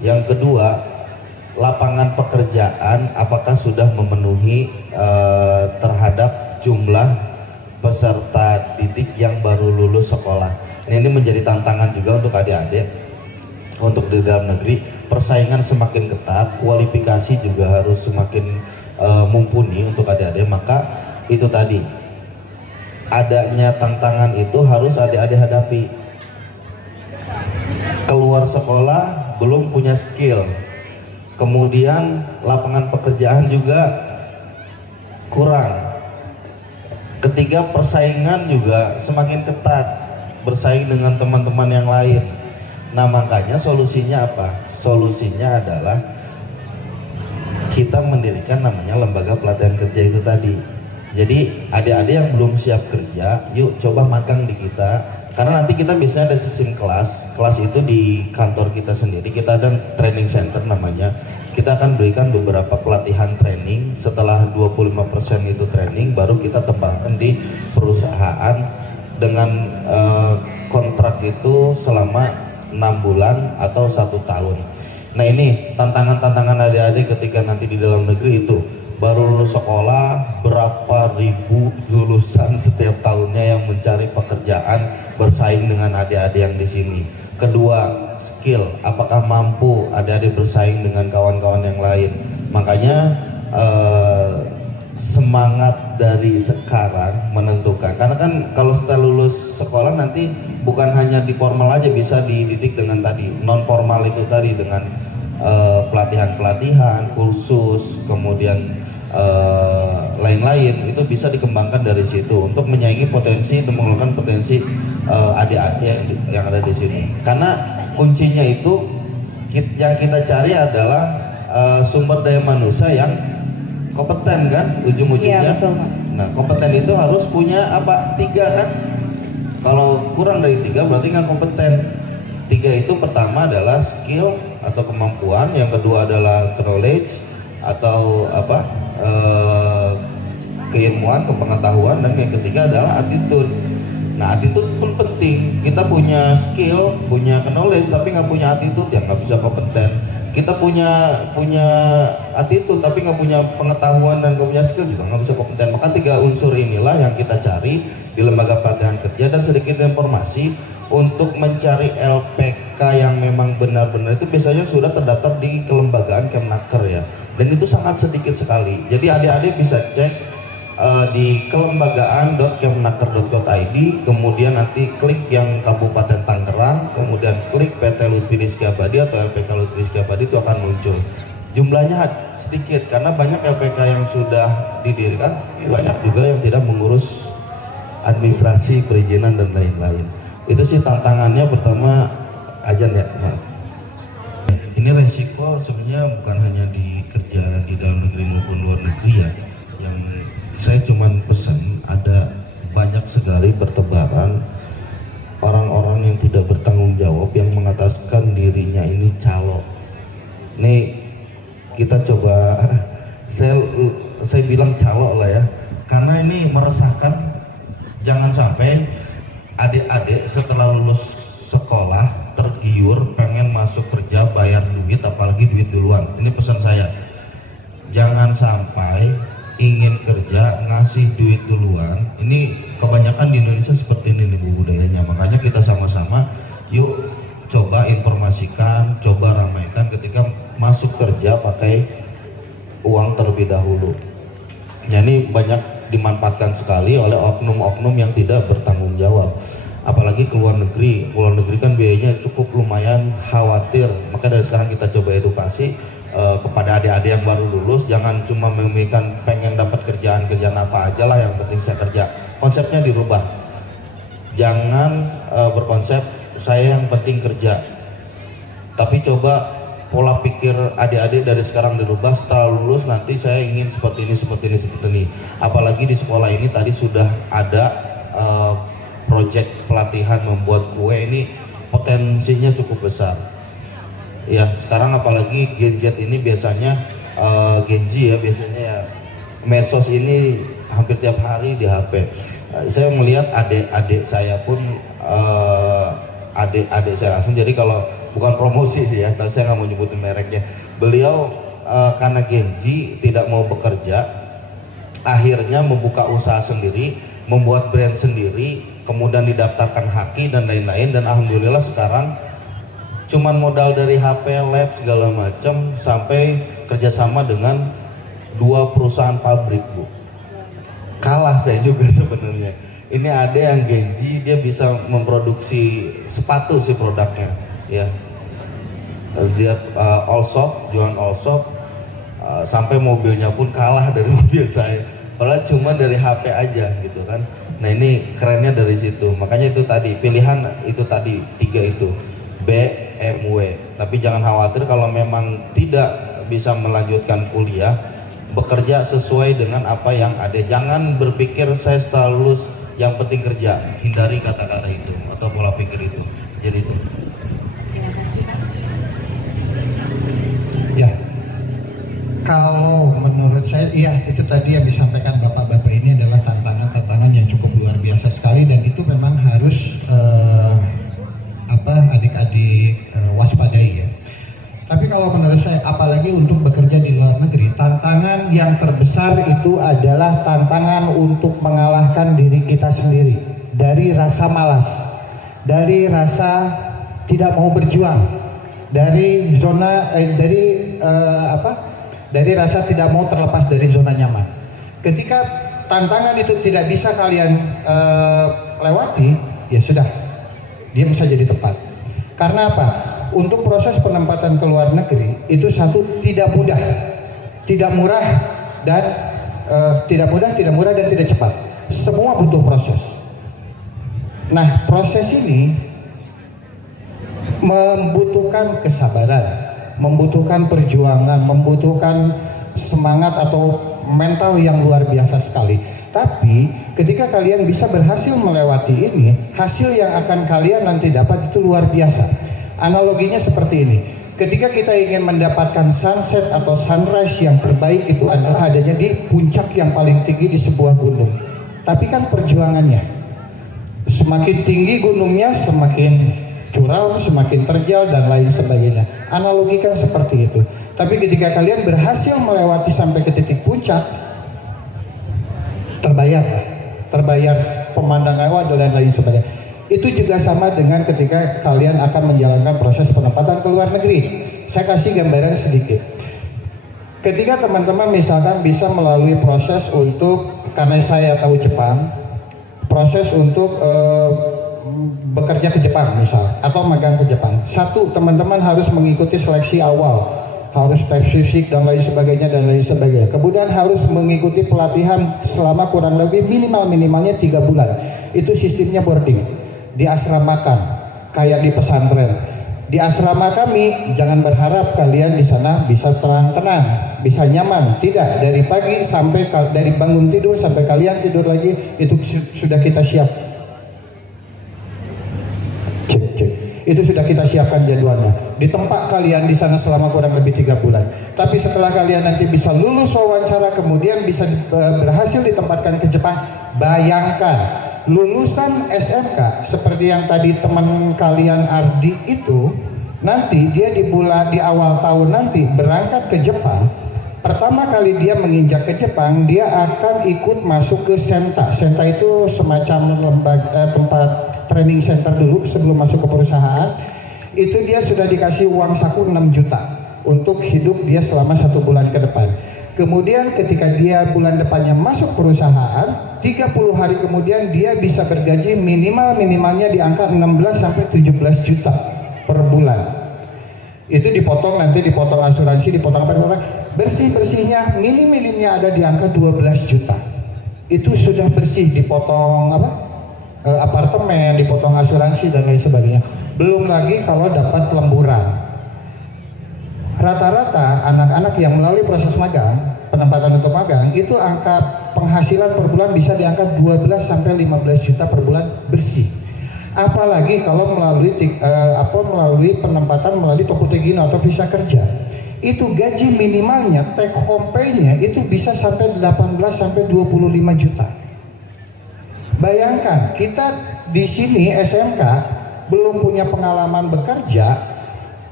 Yang kedua, lapangan pekerjaan apakah sudah memenuhi terhadap jumlah peserta didik yang baru lulus sekolah. Nah, ini menjadi tantangan juga untuk adik-adik untuk di dalam negeri. Persaingan semakin ketat, kualifikasi juga harus semakin mumpuni untuk adik-adik. Maka itu tadi, adanya tantangan itu harus adik-adik hadapi. Keluar sekolah belum punya skill, kemudian lapangan pekerjaan juga kurang. Ketiga, persaingan juga semakin ketat, bersaing dengan teman-teman yang lain. Nah, makanya solusinya apa? Solusinya adalah kita mendirikan namanya lembaga pelatihan kerja itu tadi. Jadi adik-adik yang belum siap kerja, yuk coba magang di kita. Karena nanti kita biasanya ada sistem kelas itu di kantor kita sendiri. Kita ada training center namanya. Kita akan berikan beberapa pelatihan training. Setelah 25% itu training, baru kita tempatkan di perusahaan dengan kontrak itu selama 6 bulan atau 1 tahun. Nah, ini tantangan-tantangan adik-adik ketika nanti di dalam negeri itu. Baru lulus sekolah, berapa ribu lulusan setiap tahunnya yang mencari pekerjaan bersaing dengan adik-adik yang di sini. Kedua, skill, apakah mampu adik-adik bersaing dengan kawan-kawan yang lain. Makanya semangat dari sekarang menentukan, karena kan kalau setelah lulus sekolah nanti bukan hanya di formal aja, bisa dididik dengan tadi non formal itu tadi, dengan pelatihan-pelatihan, kursus, kemudian lain-lain, itu bisa dikembangkan dari situ untuk menyaingi potensi dan mengeluarkan potensi adik-adik yang ada di sini. Karena kuncinya itu yang kita cari adalah sumber daya manusia yang kompeten kan ujung-ujungnya. Iya, betul, Pak. Nah, kompeten itu harus punya apa? 3 kan? Kalau kurang dari 3 berarti nggak kompeten. 3 itu pertama adalah skill atau kemampuan, yang kedua adalah knowledge atau apa? Keilmuan, kepengetahuan, dan yang ketiga adalah attitude. Nah, attitude pun penting. Kita punya skill, punya knowledge, tapi nggak punya attitude, ya nggak bisa kompeten. Kita punya attitude tapi nggak punya pengetahuan dan nggak punya skill, juga nggak bisa kompeten. Maka 3 unsur inilah yang kita cari di lembaga pelatihan kerja. Dan sedikit informasi, untuk mencari LPK yang memang benar-benar itu biasanya sudah terdaftar di kelembagaan Kemnaker ya, dan itu sangat sedikit sekali. Jadi adik-adik bisa cek di kelembagaan.kemnaker.go.id, kemudian nanti klik yang Kabupaten Tangerang, kemudian klik PT Lutfi Rizky Abadi atau LPK Lutfi Rizky Abadi, itu akan muncul. Jumlahnya sedikit karena banyak LPK yang sudah didirikan, banyak juga yang tidak mengurus administrasi, perizinan dan lain-lain. Itu sih tantangannya. Pertama, ajan ya, maaf. Ini resiko sebenarnya bukan hanya di kerja di dalam negeri maupun luar negeri ya. Yang saya cuman pesan, ada banyak sekali bertebaran orang-orang yang tidak bertanggung jawab yang mengatakan dirinya ini calo. Nih kita coba, saya bilang calo lah ya, karena ini meresahkan. Jangan sampai adik-adik setelah lulus sekolah tergiur pengen masuk kerja, bayar duit, apalagi duit duluan. Ini pesan saya, jangan sampai ingin kerja ngasih duit duluan. Ini kebanyakan di Indonesia seperti ini nih bu budayanya. Makanya kita sama-sama yuk coba informasikan, coba ramaikan ketika masuk kerja pakai uang terlebih dahulu. Ya, ini banyak dimanfaatkan sekali oleh oknum-oknum yang tidak bertanggung jawab. Apalagi ke luar negeri kan biayanya cukup lumayan khawatir. Maka dari sekarang kita coba edukasi kepada adik-adik yang baru lulus, jangan cuma memikirkan pengen dapat kerjaan apa aja lah, yang penting saya kerja. Konsepnya dirubah. Jangan berkonsep saya yang penting kerja. Tapi coba pola pikir adik-adik dari sekarang dirubah. Setelah lulus nanti saya ingin seperti ini. Apalagi di sekolah ini tadi sudah ada proyek pelatihan membuat kue, ini potensinya cukup besar. Ya, sekarang apalagi gadget ini biasanya Gen Z ya, biasanya ya medsos ini hampir tiap hari di HP. Saya melihat adik-adik saya pun adik-adik saya langsung. Jadi kalau bukan promosi sih ya, tapi saya nggak mau nyebutin mereknya. Beliau karena Genji tidak mau bekerja, akhirnya membuka usaha sendiri, membuat brand sendiri, kemudian didaftarkan Haki dan lain-lain, dan alhamdulillah sekarang cuman modal dari HP, lab segala macam sampai kerjasama dengan 2 perusahaan pabrik, Bu. Kalah saya juga sebenarnya. Ini ada yang Genji, dia bisa memproduksi sepatu sih produknya, ya. Terus dia all shop, jualan all shop, sampai mobilnya pun kalah dari mobil saya. Padahal cuma dari HP aja gitu kan. Nah ini kerennya dari situ. Makanya itu tadi pilihan itu tadi 3 itu B, M, W. Tapi jangan khawatir kalau memang tidak bisa melanjutkan kuliah, bekerja sesuai dengan apa yang ada. Jangan berpikir saya setelah lulus yang penting kerja. Hindari kata-kata itu atau pola pikir itu. Jadi itu. Terima kasih Pak. Ya, kalau menurut saya, iya itu tadi yang disampaikan bapak-bapak ini adalah tantangan-tantangan yang cukup luar biasa sekali, dan itu memang harus adik-adik waspadai ya. Tapi kalau menurut saya, apalagi untuk bekerja di luar negeri, tantangan yang terbesar itu adalah tantangan untuk mengalahkan diri kita sendiri dari rasa malas, dari rasa tidak mau berjuang, dari dari rasa tidak mau terlepas dari zona nyaman. Ketika tantangan itu tidak bisa kalian lewati, ya sudah, dia bisa jadi tepat. Karena apa? Untuk proses penempatan ke luar negeri itu satu, tidak mudah, tidak murah, dan tidak murah dan tidak cepat. Semua butuh proses. Nah, proses ini membutuhkan kesabaran, membutuhkan perjuangan, membutuhkan semangat atau mental yang luar biasa sekali. Tapi ketika kalian bisa berhasil melewati ini, hasil yang akan kalian nanti dapat itu luar biasa. Analoginya seperti ini, ketika kita ingin mendapatkan sunset atau sunrise yang terbaik itu adalah adanya di puncak yang paling tinggi di sebuah gunung. Tapi kan perjuangannya, semakin tinggi gunungnya semakin curam, semakin terjal dan lain sebagainya. Analogikan seperti itu. Tapi ketika kalian berhasil melewati sampai ke titik puncak, terbayar pemandangan dan lain sebagainya. Itu juga sama dengan ketika kalian akan menjalankan proses penempatan ke luar negeri. Saya kasih gambaran sedikit. Ketika teman-teman misalkan bisa melalui proses untuk, karena saya tahu Jepang, proses untuk bekerja ke Jepang misal, atau magang ke Jepang. Satu, teman-teman harus mengikuti seleksi awal, harus tes fisik dan lain sebagainya. Kemudian harus mengikuti pelatihan selama kurang lebih minimalnya 3 bulan. Itu sistemnya boarding, diasramakan kayak di pesantren. Di asrama kami, jangan berharap kalian di sana bisa tenang, bisa nyaman. Tidak, dari pagi sampai dari bangun tidur sampai kalian tidur lagi itu sudah kita siap. Cek. Itu sudah kita siapkan jadwalnya. Di tempat kalian di sana selama kurang lebih 3 bulan. Tapi setelah kalian nanti bisa lulus wawancara, kemudian bisa berhasil ditempatkan ke Jepang, bayangkan lulusan SMK seperti yang tadi teman kalian Ardi itu, nanti dia di awal tahun nanti berangkat ke Jepang. Pertama kali dia menginjak ke Jepang, dia akan ikut masuk ke Senta. Senta itu semacam tempat training center dulu sebelum masuk ke perusahaan. Itu dia sudah dikasih uang saku 6 juta untuk hidup dia selama 1 bulan ke depan. Kemudian ketika dia bulan depannya masuk perusahaan, 30 hari kemudian dia bisa bergaji minimalnya di angka 16 sampai 17 juta per bulan. Itu dipotong asuransi, dipotong apa? Bersih-bersihnya minimnya ada di angka 12 juta. Itu sudah bersih, dipotong apartemen, dipotong asuransi dan lain sebagainya. Belum lagi kalau dapat lemburan. Rata-rata anak-anak yang melalui proses magang, penempatan untuk magang, itu angka penghasilan per bulan bisa di angka 12 sampai 15 juta per bulan bersih. Apalagi kalau melalui penempatan melalui Tokutegino atau visa kerja. Itu gaji minimalnya, take home pay-nya itu bisa sampai 18 sampai 25 juta. Bayangkan, kita di sini SMK belum punya pengalaman bekerja,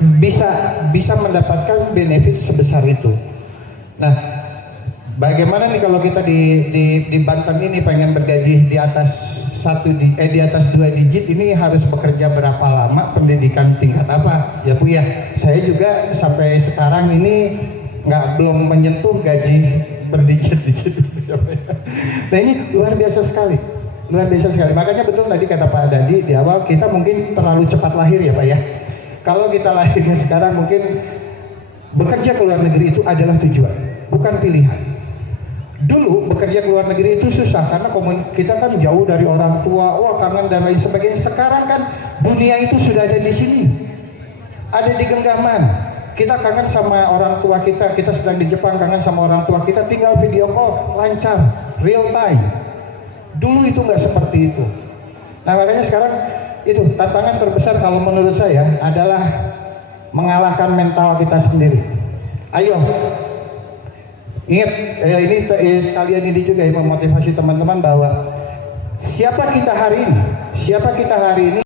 bisa mendapatkan benefit sebesar itu. Nah, bagaimana nih kalau kita di Banten ini pengen bergaji di atas di atas 2 digit, ini harus bekerja berapa lama, pendidikan tingkat apa ya Bu ya? Saya juga sampai sekarang ini belum menyentuh gaji berdigit-digit. Nah ini luar biasa sekali, makanya betul tadi kata Pak Dadi di awal, kita mungkin terlalu cepat lahir ya Pak ya. Kalau kita lahirnya sekarang, mungkin bekerja ke luar negeri itu adalah tujuan, bukan pilihan. Dulu bekerja ke luar negeri itu susah karena kita kan jauh dari orang tua, kangen dan lain sebagainya. Sekarang kan dunia itu sudah ada di sini, ada di genggaman. Kita kangen sama orang tua kita sedang di Jepang, kangen sama orang tua kita, tinggal video call, lancar, real time. Dulu itu nggak seperti itu. Nah makanya sekarang itu tantangan terbesar kalau menurut saya adalah mengalahkan mental kita sendiri. Ayo, ingat ini sekalian ini juga ya, memotivasi teman-teman bahwa siapa kita hari ini